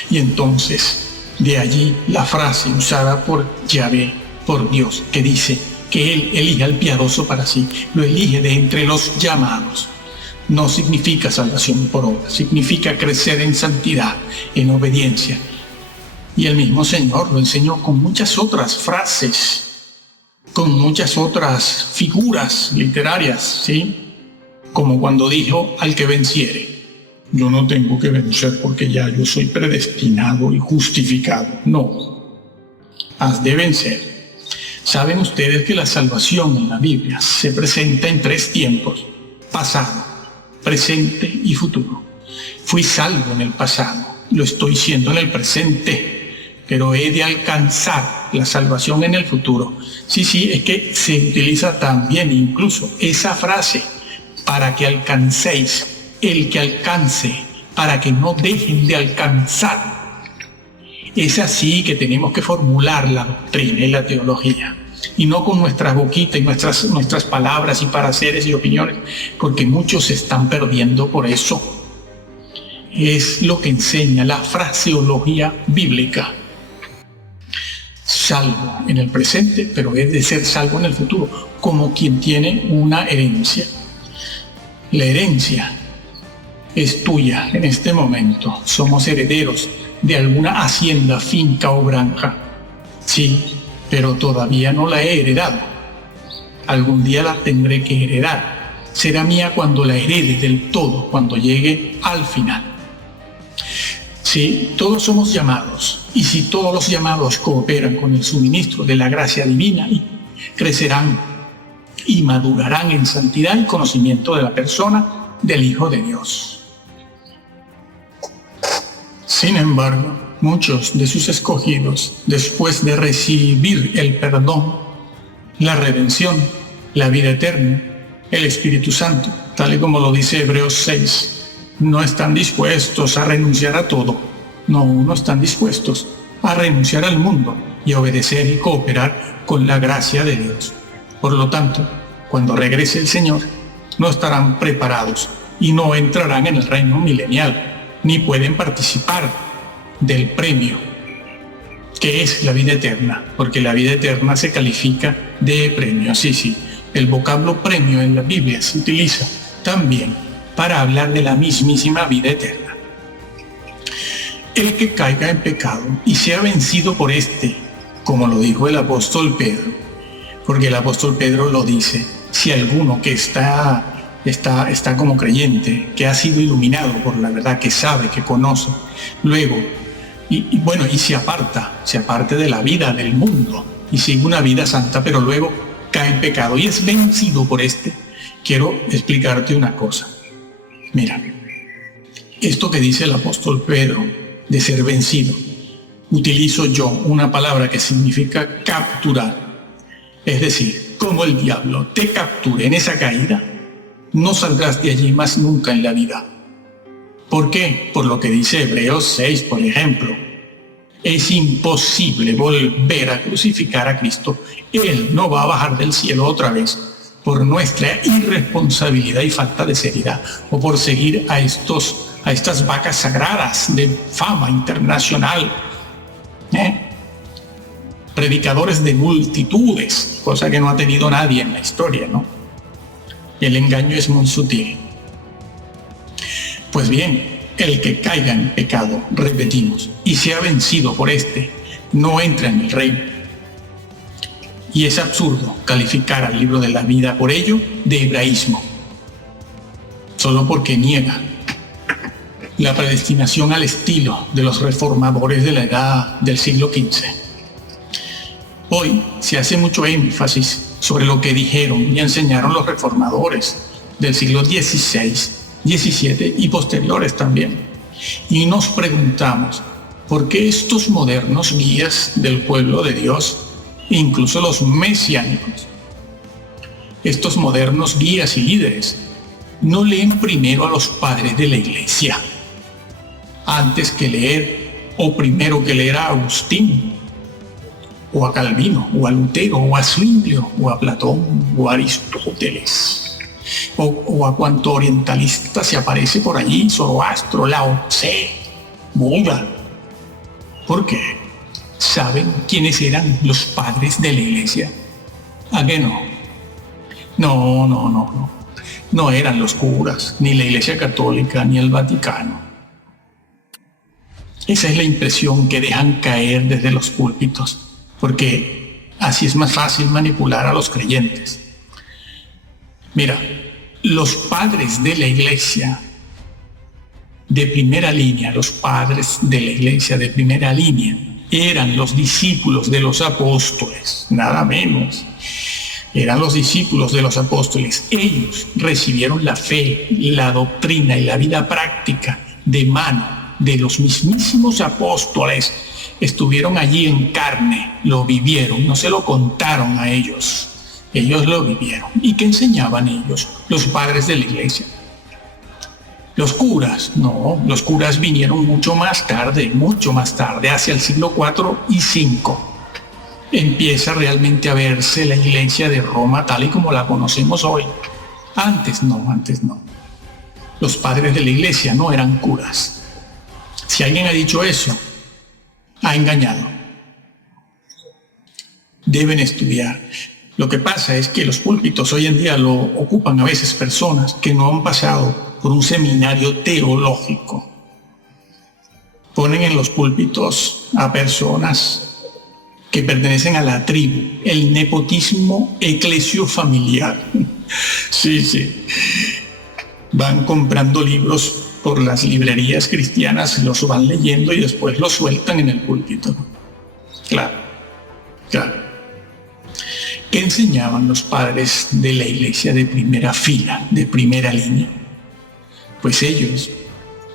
Y entonces, de allí la frase usada por Yahvé, por Dios, que dice que Él elige al piadoso para sí, lo elige de entre los llamados. No significa salvación por obra, significa crecer en santidad, en obediencia. Y el mismo Señor lo enseñó con muchas otras frases con muchas otras figuras literarias, ¿sí? Como cuando dijo al que venciere. Yo no tengo que vencer porque ya yo soy predestinado y justificado. No, has de vencer. Saben ustedes que la salvación en la Biblia se presenta en 3 tiempos: pasado, presente y futuro. Fui salvo en el pasado, lo estoy siendo en el presente, pero he de alcanzar la salvación en el futuro. Sí, es que se utiliza también incluso esa frase, para que alcancéis, el que alcance, para que no dejen de alcanzar. Es así que tenemos que formular la doctrina y la teología, y no con nuestras boquitas y nuestras palabras y pareceres y opiniones, porque muchos se están perdiendo por eso. Es lo que enseña la fraseología bíblica. Salvo en el presente, pero es de ser salvo en el futuro, como quien tiene una herencia. La herencia es tuya en este momento. Somos herederos de alguna hacienda, finca o granja. Sí, pero todavía no la he heredado. Algún día la tendré que heredar. Será mía cuando la herede del todo, cuando llegue al final. Sí, todos somos llamados, y si todos los llamados cooperan con el suministro de la gracia divina, crecerán y madurarán en santidad y conocimiento de la persona del Hijo de Dios. Sin embargo, muchos de sus escogidos, después de recibir el perdón, la redención, la vida eterna, el Espíritu Santo, tal y como lo dice Hebreos 6, no están dispuestos a renunciar a todo. No están dispuestos a renunciar al mundo y a obedecer y cooperar con la gracia de Dios. Por lo tanto, cuando regrese el Señor, no estarán preparados y no entrarán en el reino milenial, ni pueden participar del premio, que es la vida eterna, porque la vida eterna se califica de premio. Sí, el vocablo premio en la Biblia se utiliza también para hablar de la mismísima vida eterna. El que caiga en pecado y sea vencido por este, como lo dijo el apóstol Pedro, porque el apóstol Pedro lo dice: si alguno que está como creyente, que ha sido iluminado por la verdad, que sabe, que conoce, luego, y se aparte de la vida del mundo y sigue una vida santa, pero luego cae en pecado y es vencido por este, quiero explicarte una cosa. Mira, esto que dice el apóstol Pedro de ser vencido, utilizo yo una palabra que significa capturar. Es decir, como el diablo te capture en esa caída, no saldrás de allí más nunca en la vida. ¿Por qué? Por lo que dice Hebreos 6, por ejemplo. Es imposible volver a crucificar a Cristo. Él no va a bajar del cielo otra vez por nuestra irresponsabilidad y falta de seriedad, o por seguir a estas vacas sagradas de fama internacional, predicadores de multitudes, cosa que no ha tenido nadie en la historia, ¿no? El engaño es muy sutil. Pues bien, el que caiga en pecado, repetimos, y sea vencido por este, no entra en el reino. Y es absurdo calificar al libro de la vida por ello de hebraísmo, solo porque niega la predestinación al estilo de los reformadores de la edad del siglo XV. Hoy se hace mucho énfasis sobre lo que dijeron y enseñaron los reformadores del siglo XVI, XVII y posteriores también. Y nos preguntamos, ¿por qué estos modernos guías del pueblo de Dios, incluso los mesiánicos, estos modernos guías y líderes, no leen primero a los padres de la iglesia antes que leer, o primero que leer a Agustín, o a Calvino, o a Lutero, o a Zwinglio, o a Platón, o a Aristóteles, o a cuanto orientalista se aparece por allí, Zoroastro, Lao Tse, Buda? ¿Por qué? ¿Saben quiénes eran los padres de la iglesia? ¿A qué no? No eran los curas, ni la Iglesia Católica, ni el Vaticano. Esa es la impresión que dejan caer desde los púlpitos, porque Así es más fácil manipular a los creyentes. Mira, los padres de la iglesia de primera línea, los padres de la iglesia de primera línea, eran los discípulos de los apóstoles, nada menos. Eran los discípulos de los apóstoles. Ellos recibieron la fe, la doctrina y la vida práctica de mano de los mismísimos apóstoles. Estuvieron allí en carne, lo vivieron, no se lo contaron a ellos. Ellos lo vivieron. ¿Y qué enseñaban ellos, los padres de la iglesia? Los curas, no, los curas vinieron mucho más tarde, hacia el siglo IV y V. Empieza realmente a verse la iglesia de Roma tal y como la conocemos hoy. Antes no. Los padres de la iglesia no eran curas. Si alguien ha dicho eso, ha engañado. Deben estudiar. Lo que pasa es que los púlpitos hoy en día lo ocupan a veces personas que no han pasado por un seminario teológico. Ponen en los púlpitos a personas que pertenecen a la tribu, el nepotismo eclesiofamiliar. Sí. Van comprando libros por las librerías cristianas, los van leyendo y después los sueltan en el púlpito. Claro. ¿Qué enseñaban los padres de la iglesia de primera fila, de primera línea? Pues ellos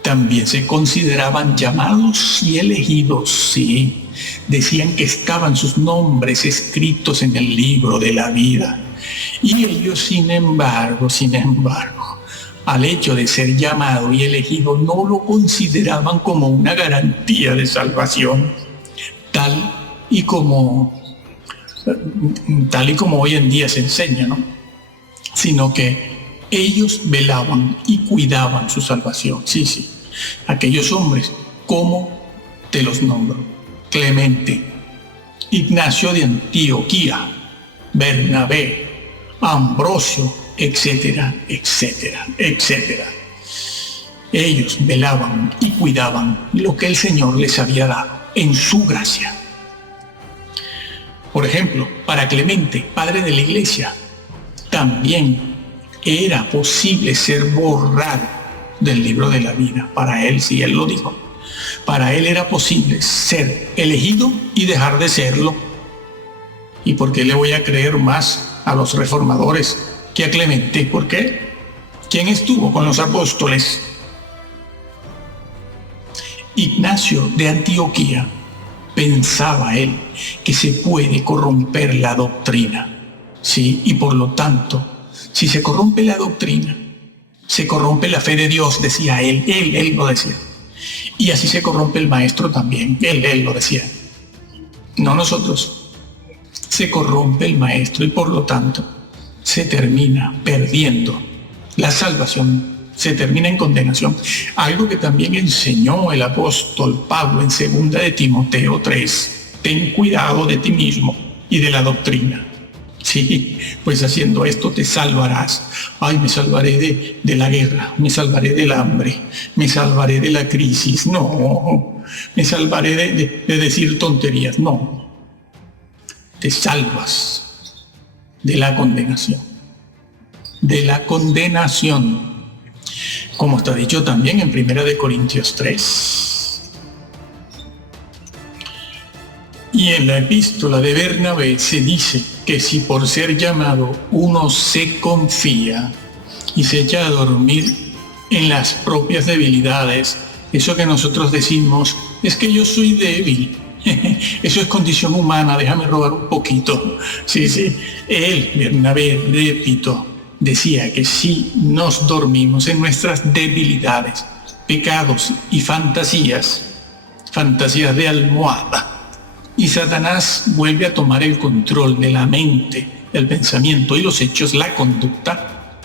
también se consideraban llamados y elegidos, sí. Decían que estaban sus nombres escritos en el libro de la vida. Y ellos, sin embargo, al hecho de ser llamado y elegido, no lo consideraban como una garantía de salvación, tal y como hoy en día se enseña, ¿no? Sino que ellos velaban y cuidaban su salvación. Sí. Aquellos hombres, ¿cómo te los nombro? Clemente, Ignacio de Antioquía, Bernabé, Ambrosio, etcétera. Ellos velaban y cuidaban lo que el Señor les había dado en su gracia. Por ejemplo, para Clemente, padre de la iglesia, también era posible ser borrado del libro de la vida. Para él, sí, él lo dijo. Para él era posible ser elegido y dejar de serlo. ¿Y por qué le voy a creer más a los reformadores que a Clemente? ¿Por qué? ¿Quién estuvo con los apóstoles? Ignacio de Antioquía pensaba él que se puede corromper la doctrina. Sí, y por lo tanto, si se corrompe la doctrina, se corrompe la fe de Dios, decía él lo decía. Y así se corrompe el maestro también, él lo decía. No nosotros. Se corrompe el maestro y por lo tanto se termina perdiendo la salvación, se termina en condenación. Algo que también enseñó el apóstol Pablo en 2 de Timoteo 3. Ten cuidado de ti mismo y de la doctrina. Sí, pues haciendo esto te salvarás. Ay, me salvaré de la guerra, me salvaré del hambre, me salvaré de la crisis. No, me salvaré de decir tonterías. No, te salvas de la condenación. De la condenación. Como está dicho también en 1 de Corintios 3. Y en la epístola de Bernabé se dice que si por ser llamado uno se confía y se echa a dormir en las propias debilidades, eso que nosotros decimos es que yo soy débil, eso es condición humana, déjame robar un poquito. Sí, él, Bernabé, repito, decía que si nos dormimos en nuestras debilidades, pecados y fantasías de almohada, y Satanás vuelve a tomar el control de la mente, el pensamiento y los hechos, la conducta,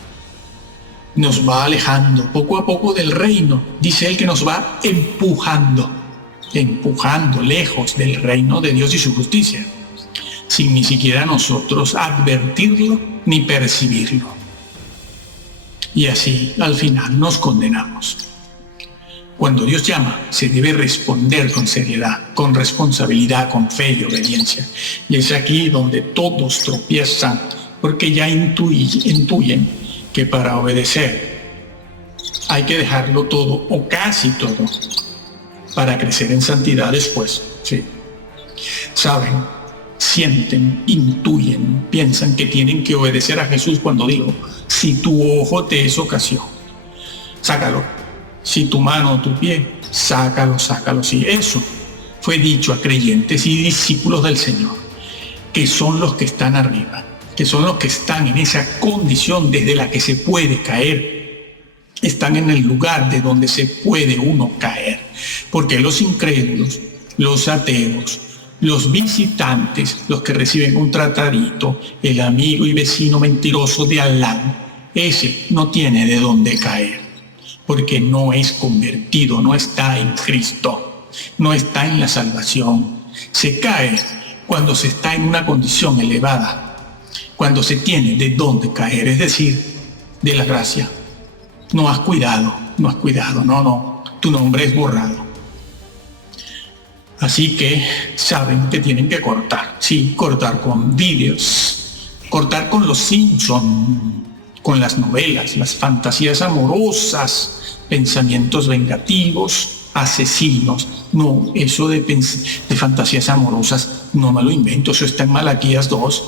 nos va alejando poco a poco del reino. Dice él que nos va empujando lejos del reino de Dios y su justicia, sin ni siquiera nosotros advertirlo ni percibirlo. Y así al final nos condenamos. Cuando Dios llama, se debe responder con seriedad, con responsabilidad, con fe y obediencia. Y es aquí donde todos tropiezan, porque ya intuyen que para obedecer hay que dejarlo todo o casi todo para crecer en santidad después. Sí. Saben, sienten, intuyen, piensan que tienen que obedecer a Jesús cuando dijo: si tu ojo te es ocasión, sácalo. Si tu mano o tu pie, sácalo. Sí, eso fue dicho a creyentes y discípulos del Señor, que son los que están arriba, que son los que están en esa condición desde la que se puede caer. Están en el lugar de donde se puede uno caer. Porque los incrédulos, los ateos, los visitantes, los que reciben un tratadito, el amigo y vecino mentiroso de al lado, ese no tiene de dónde caer. Porque no es convertido, no está en Cristo, no está en la salvación. Se cae cuando se está en una condición elevada, cuando se tiene de dónde caer, es decir, de la gracia. No has cuidado, no, tu nombre es borrado. Así que saben que tienen que cortar, sí, cortar con vídeos, cortar con los Simpson, con las novelas, las fantasías amorosas, pensamientos vengativos, asesinos. No, eso de fantasías amorosas no me lo invento, eso está en Malaquías 2.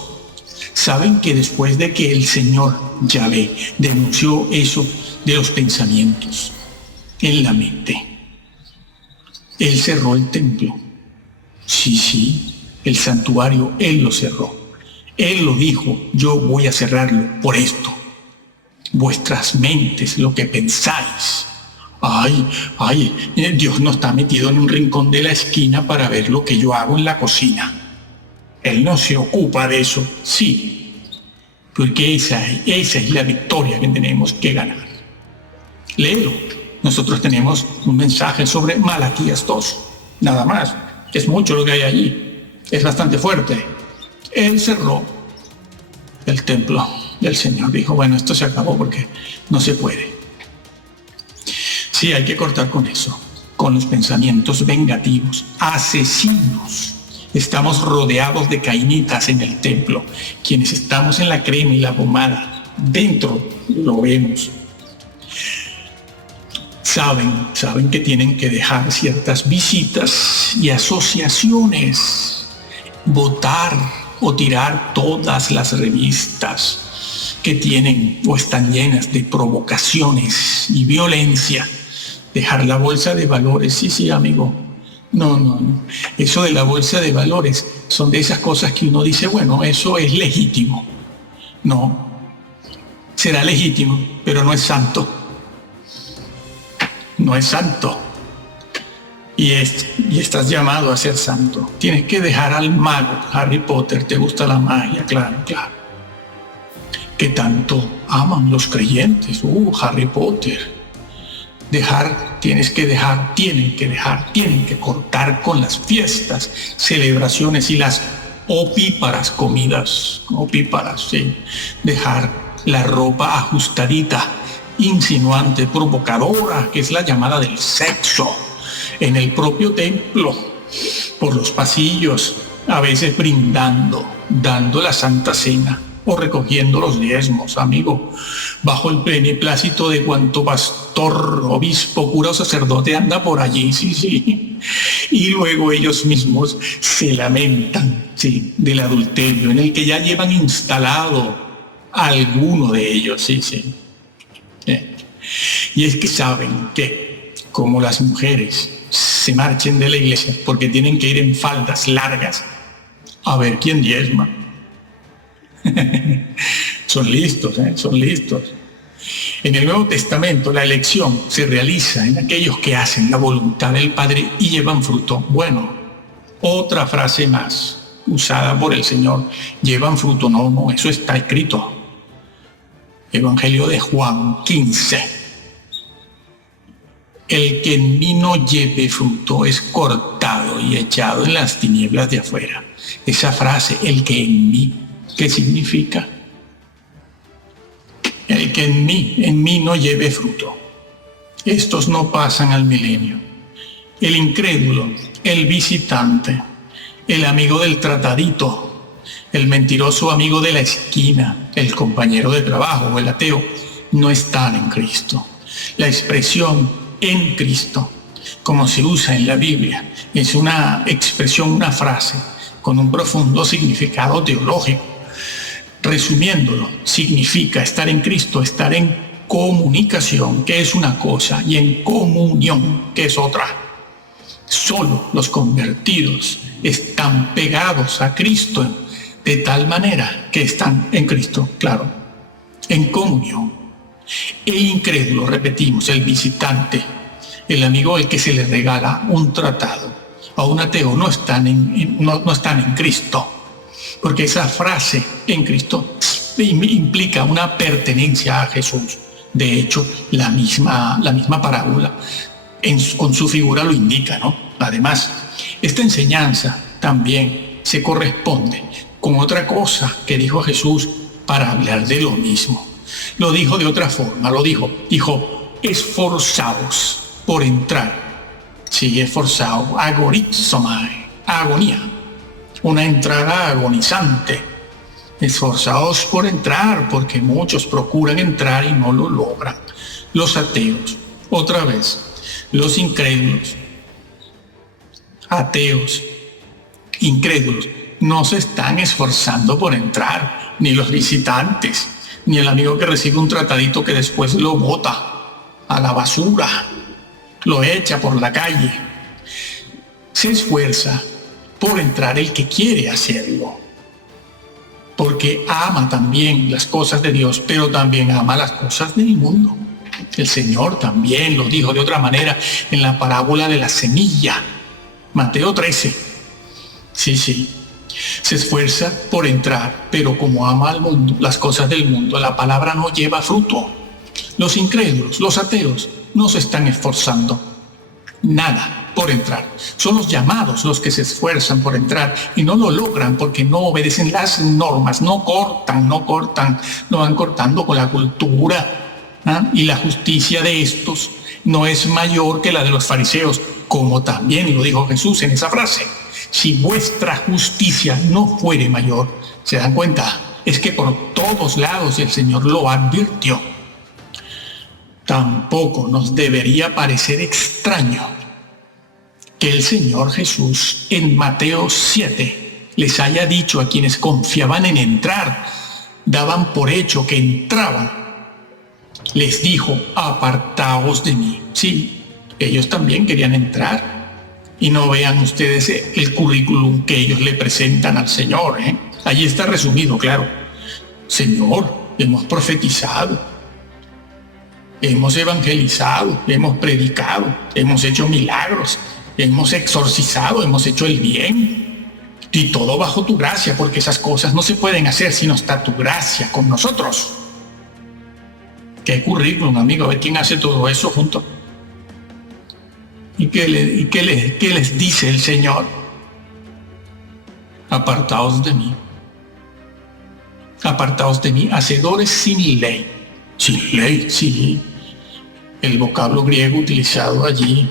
Saben que después de que el Señor Yahvé denunció eso de los pensamientos en la mente, Él cerró el templo. Sí, el santuario Él lo cerró. Él lo dijo: yo voy a cerrarlo por esto. Vuestras mentes, lo que pensáis. Dios no está metido en un rincón de la esquina para ver lo que yo hago en la cocina. Él no se ocupa de eso, sí, porque esa es la victoria que tenemos que ganar. Léelo. Nosotros tenemos un mensaje sobre Malaquías 2, nada más. Es mucho lo que hay allí, es bastante fuerte. Él cerró el templo del Señor, dijo: bueno, esto se acabó porque no se puede. Sí, hay que cortar con eso, con los pensamientos vengativos, asesinos. Estamos rodeados de cainitas en el templo. Quienes estamos en la crema y la pomada, dentro lo vemos. Saben que tienen que dejar ciertas visitas y asociaciones, votar o tirar todas las revistas que tienen o están llenas de provocaciones y violencia. Dejar la bolsa de valores, sí, amigo. No. Eso de la bolsa de valores son de esas cosas que uno dice: bueno, eso es legítimo. No, será legítimo, pero no es santo. No es santo. Y estás llamado a ser santo. Tienes que dejar al mago. Harry Potter, ¿te gusta la magia? Claro. Que tanto aman los creyentes. Harry Potter. Tienen que cortar con las fiestas, celebraciones y las opíparas comidas. Opíparas, sí. Dejar la ropa ajustadita, insinuante, provocadora, que es la llamada del sexo, en el propio templo, por los pasillos, a veces brindando, dando la Santa Cena o recogiendo los diezmos, amigo, bajo el beneplácito de cuanto pastor, obispo, cura o sacerdote anda por allí, sí. Y luego ellos mismos se lamentan, sí, del adulterio en el que ya llevan instalado a alguno de ellos, sí. Y es que saben que, como las mujeres se marchen de la iglesia porque tienen que ir en faldas largas a ver quién diezma. Son listos. En el Nuevo Testamento la elección se realiza en aquellos que hacen la voluntad del Padre y llevan fruto. Bueno, otra frase más usada por el Señor: llevan fruto. No, eso está escrito. Evangelio de Juan 15. El que en mí no lleve fruto es cortado y echado en las tinieblas de afuera. Esa frase, el que en mí, ¿qué significa? El que en mí no lleve fruto. Estos no pasan al milenio. El incrédulo, el visitante, el amigo del tratadito, el mentiroso amigo de la esquina, el compañero de trabajo o el ateo, no están en Cristo. La expresión en Cristo, como se usa en la Biblia, es una expresión, una frase con un profundo significado teológico. Resumiéndolo, significa estar en Cristo, estar en comunicación, que es una cosa, y en comunión, que es otra. Solo los convertidos están pegados a Cristo de tal manera que están en Cristo, claro, en comunión. El incrédulo, repetimos, el visitante, el amigo al que se le regala un tratado, a un ateo no están en Cristo, porque esa frase en Cristo implica una pertenencia a Jesús. De hecho, la misma parábola con su figura lo indica, ¿no? Además, esta enseñanza también se corresponde con otra cosa que dijo Jesús para hablar de lo mismo. Lo dijo de otra forma, dijo, esforzaos por entrar. Sí, esforzado, agorizomai, agonía, una entrada agonizante. Esforzaos por entrar, porque muchos procuran entrar y no lo logran. Los ateos, otra vez, los incrédulos, ateos, incrédulos, no se están esforzando por entrar, ni los visitantes, ni el amigo que recibe un tratadito que después lo bota a la basura, lo echa por la calle. Se esfuerza por entrar el que quiere hacerlo, porque ama también las cosas de Dios, pero también ama las cosas del mundo. El Señor también lo dijo de otra manera en la parábola de la semilla, Mateo 13. Sí. Se esfuerza por entrar, pero como ama al mundo, las cosas del mundo, la palabra no lleva fruto. Los incrédulos, los ateos, no se están esforzando nada por entrar. Son los llamados los que se esfuerzan por entrar y no lo logran porque no obedecen las normas, no van cortando con la cultura, ¿ah? Y la justicia de estos no es mayor que la de los fariseos, como también lo dijo Jesús en esa frase. Si vuestra justicia no fuere mayor, ¿se dan cuenta? Es que por todos lados el Señor lo advirtió. Tampoco nos debería parecer extraño que el Señor Jesús en Mateo 7 les haya dicho a quienes confiaban en entrar, daban por hecho que entraban, les dijo, apartaos de mí. Sí, ellos también querían entrar. Y no vean ustedes el currículum que ellos le presentan al Señor, ¿eh? Allí está resumido, claro. Señor, hemos profetizado, hemos evangelizado, hemos predicado, hemos hecho milagros, hemos exorcizado, hemos hecho el bien. Y todo bajo tu gracia, porque esas cosas no se pueden hacer si no está tu gracia con nosotros. ¿Qué currículum, amigo? A ver quién hace todo eso junto. ¿Y qué les dice el Señor? Apartaos de mí. Apartaos de mí, hacedores sin ley. Sin ley, sí. El vocablo griego utilizado allí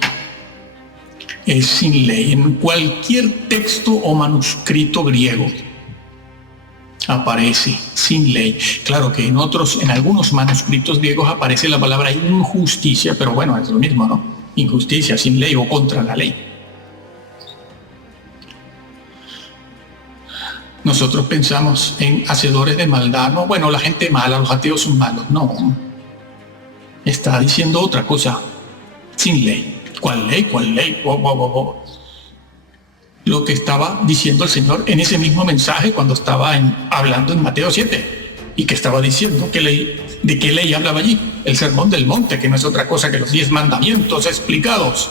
es sin ley. En cualquier texto o manuscrito griego aparece sin ley. Claro que en algunos manuscritos griegos aparece la palabra injusticia, pero bueno, es lo mismo, ¿no? Injusticia, sin ley o contra la ley. Nosotros pensamos en hacedores de maldad. No, bueno, la gente mala, los ateos son malos. No. Está diciendo otra cosa. Sin ley. ¿Cuál ley? ¿Cuál ley? Lo que estaba diciendo el Señor en ese mismo mensaje cuando estaba hablando en Mateo 7. Y que estaba diciendo ¿de qué ley hablaba allí? El sermón del monte, que no es otra cosa que los 10 mandamientos explicados.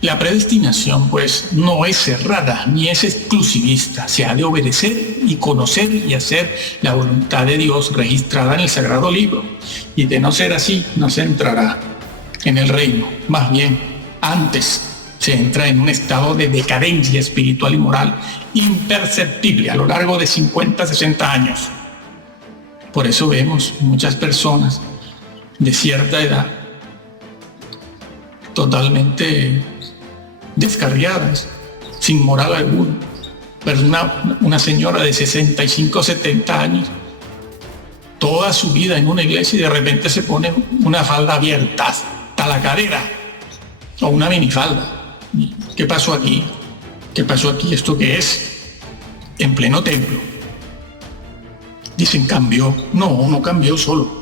La predestinación, pues, no es cerrada ni es exclusivista. Se ha de obedecer y conocer y hacer la voluntad de Dios registrada en el Sagrado Libro. Y de no ser así, no se entrará en el reino. Más bien, antes se entra en un estado de decadencia espiritual y moral imperceptible a lo largo de 50, 60 años. Por eso vemos muchas personas de cierta edad, totalmente descarriadas, sin moral alguna. Pero una señora de 65 o 70 años, toda su vida en una iglesia, y de repente se pone una falda abierta hasta la cadera, o una minifalda. ¿Qué pasó aquí? ¿Qué pasó aquí? ¿Esto qué es? En pleno templo. Dicen, cambió. No cambió solo.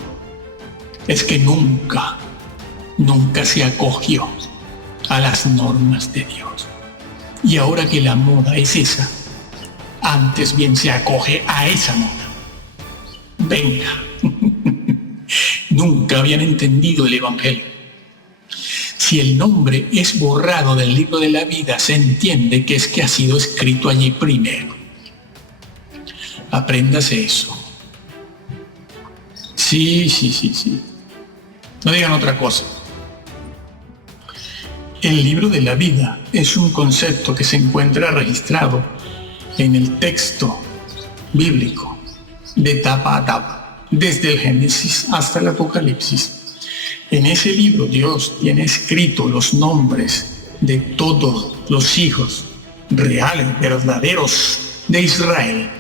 Es que nunca se acogió a las normas de Dios. Y ahora que la moda es esa, antes bien se acoge a esa moda. Venga. Nunca habían entendido el Evangelio. Si el nombre es borrado del libro de la vida, se entiende que es que ha sido escrito allí primero. Apréndase eso. Sí. No digan otra cosa. El libro de la vida es un concepto que se encuentra registrado en el texto bíblico de tapa a tapa, desde el Génesis hasta el Apocalipsis. En ese libro Dios tiene escrito los nombres de todos los hijos reales, verdaderos de Israel.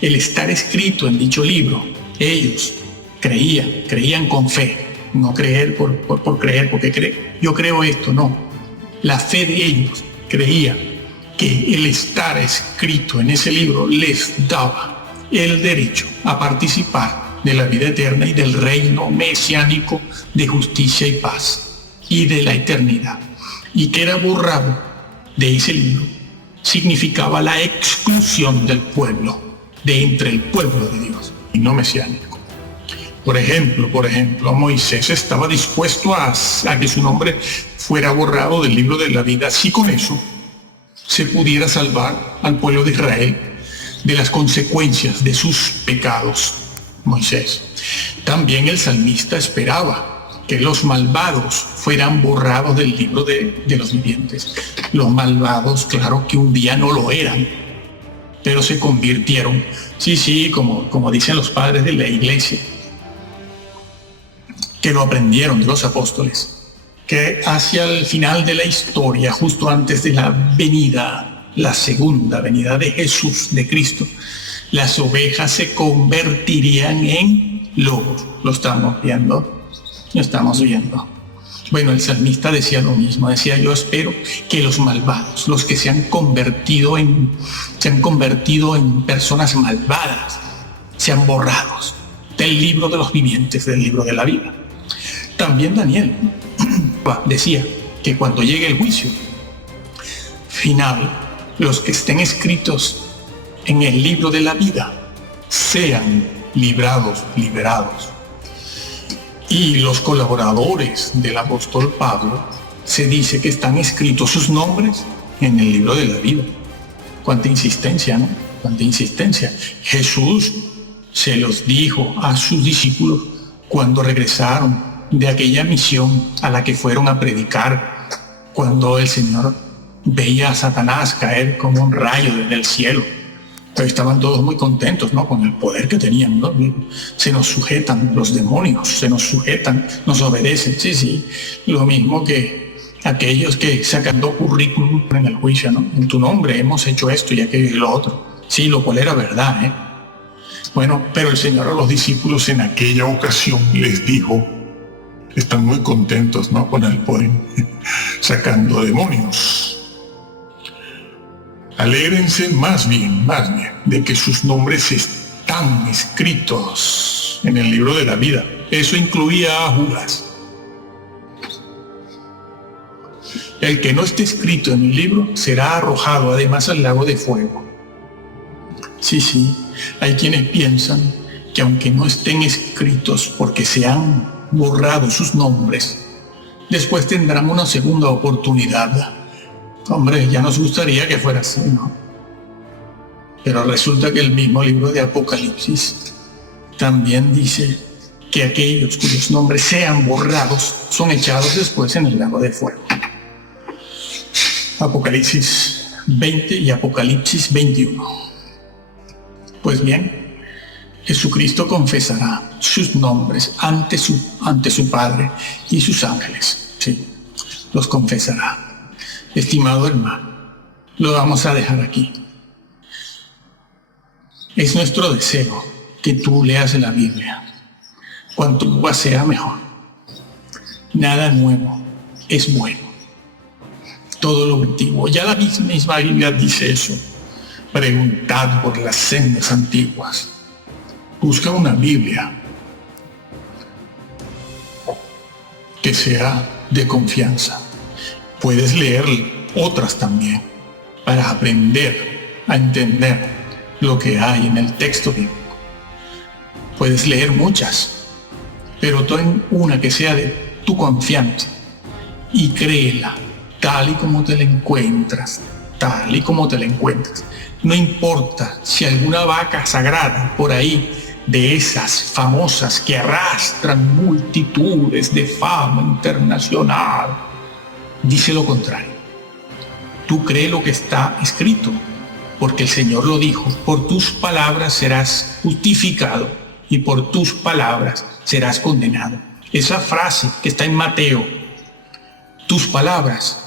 El estar escrito en dicho libro, ellos creían con fe, no creer por creer, porque yo creo esto, no. La fe de ellos creía que el estar escrito en ese libro les daba el derecho a participar de la vida eterna y del reino mesiánico de justicia y paz y de la eternidad. Y que era borrado de ese libro significaba la exclusión del pueblo, de entre el pueblo de Dios y no mesiánico. Por ejemplo, Moisés estaba dispuesto a que su nombre fuera borrado del libro de la vida, si con eso se pudiera salvar al pueblo de Israel de las consecuencias de sus pecados. Moisés. También el salmista esperaba que los malvados fueran borrados del libro de los vivientes. Los malvados, claro que un día no lo eran, pero se convirtieron, como dicen los padres de la iglesia, que lo aprendieron de los apóstoles, que hacia el final de la historia, justo antes de la segunda venida de Jesús, de Cristo, las ovejas se convertirían en lobos. Lo estamos viendo. Bueno, el salmista decía lo mismo, decía, yo espero que los malvados, los que se han convertido en personas malvadas, sean borrados del libro de los vivientes, del libro de la vida. También Daniel decía que cuando llegue el juicio final, los que estén escritos en el libro de la vida sean liberados. Y los colaboradores del apóstol Pablo, se dice que están escritos sus nombres en el libro de la vida. Cuánta insistencia, ¿no? Cuánta insistencia. Jesús se los dijo a sus discípulos cuando regresaron de aquella misión a la que fueron a predicar, cuando el Señor veía a Satanás caer como un rayo desde el cielo. Pero estaban todos muy contentos, ¿no?, con el poder que tenían, ¿no? Se nos sujetan los demonios, se nos sujetan, nos obedecen. Sí, lo mismo que aquellos que sacando currículum en el juicio, ¿no? En tu nombre hemos hecho esto y aquello y lo otro. Sí, lo cual era verdad, ¿eh? Bueno, pero el Señor a los discípulos en aquella ocasión les dijo, están muy contentos, ¿no?, con el poder, sacando demonios. Alégrense más bien, de que sus nombres están escritos en el libro de la vida. Eso incluía a Judas. El que no esté escrito en el libro será arrojado además al lago de fuego. Sí, hay quienes piensan que aunque no estén escritos porque se han borrado sus nombres, después tendrán una segunda oportunidad. Hombre, ya nos gustaría que fuera así, ¿no? Pero resulta que el mismo libro de Apocalipsis también dice que aquellos cuyos nombres sean borrados son echados después en el lago de fuego. Apocalipsis 20 y Apocalipsis 21. Pues bien, Jesucristo confesará sus nombres ante su Padre y sus ángeles. Sí, los confesará. Estimado hermano, lo vamos a dejar aquí. Es nuestro deseo que tú leas la Biblia. Cuanto más sea, mejor. Nada nuevo es bueno. Todo lo antiguo. Ya la misma Biblia dice eso. Preguntad por las sendas antiguas. Busca una Biblia que sea de confianza. Puedes leer otras también para aprender a entender lo que hay en el texto bíblico. Puedes leer muchas, pero ten una que sea de tu confianza y créela tal y como te la encuentras, tal y como te la encuentras. No importa si alguna vaca sagrada por ahí, de esas famosas que arrastran multitudes de fama internacional, dice lo contrario. Tú cree lo que está escrito, porque el Señor lo dijo: por tus palabras serás justificado y por tus palabras serás condenado. Esa frase que está en Mateo, tus palabras,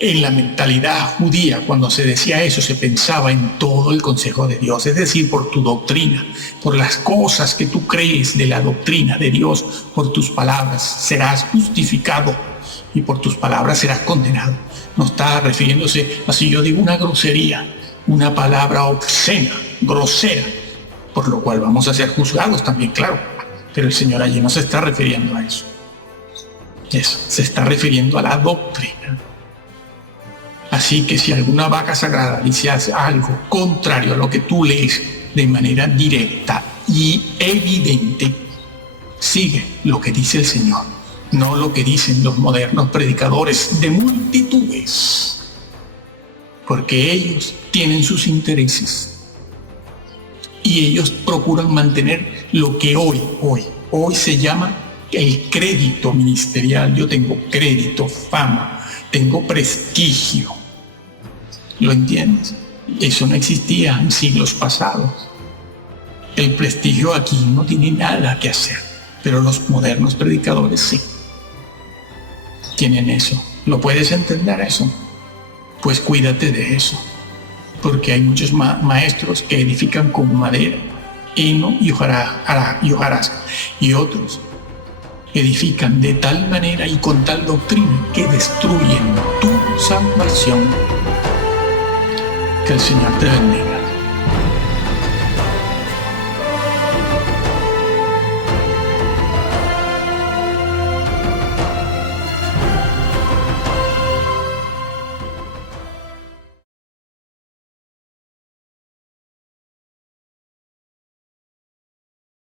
en la mentalidad judía, cuando se decía eso, se pensaba en todo el consejo de Dios, es decir, por tu doctrina, por las cosas que tú crees de la doctrina de Dios, por tus palabras serás justificado y por tus palabras serás condenado. No está refiriéndose a si yo digo una grosería, una palabra obscena, grosera, por lo cual vamos a ser juzgados también, claro, pero el Señor allí no se está refiriendo a eso. Eso, se está refiriendo a la doctrina. Así que si alguna vaca sagrada dice algo contrario a lo que tú lees de manera directa y evidente, sigue lo que dice el Señor, no lo que dicen los modernos predicadores de multitudes, porque ellos tienen sus intereses y ellos procuran mantener lo que hoy se llama el crédito ministerial. Yo tengo crédito, fama, tengo prestigio. ¿Lo entiendes? Eso no existía en siglos pasados. El prestigio aquí no tiene nada que hacer, pero los modernos predicadores sí tienen eso. ¿Lo puedes entender eso? Pues cuídate de eso, porque hay muchos maestros que edifican con madera, heno y hojarasca, y otros edifican de tal manera y con tal doctrina que destruyen tu salvación. Que el Señor te bendiga.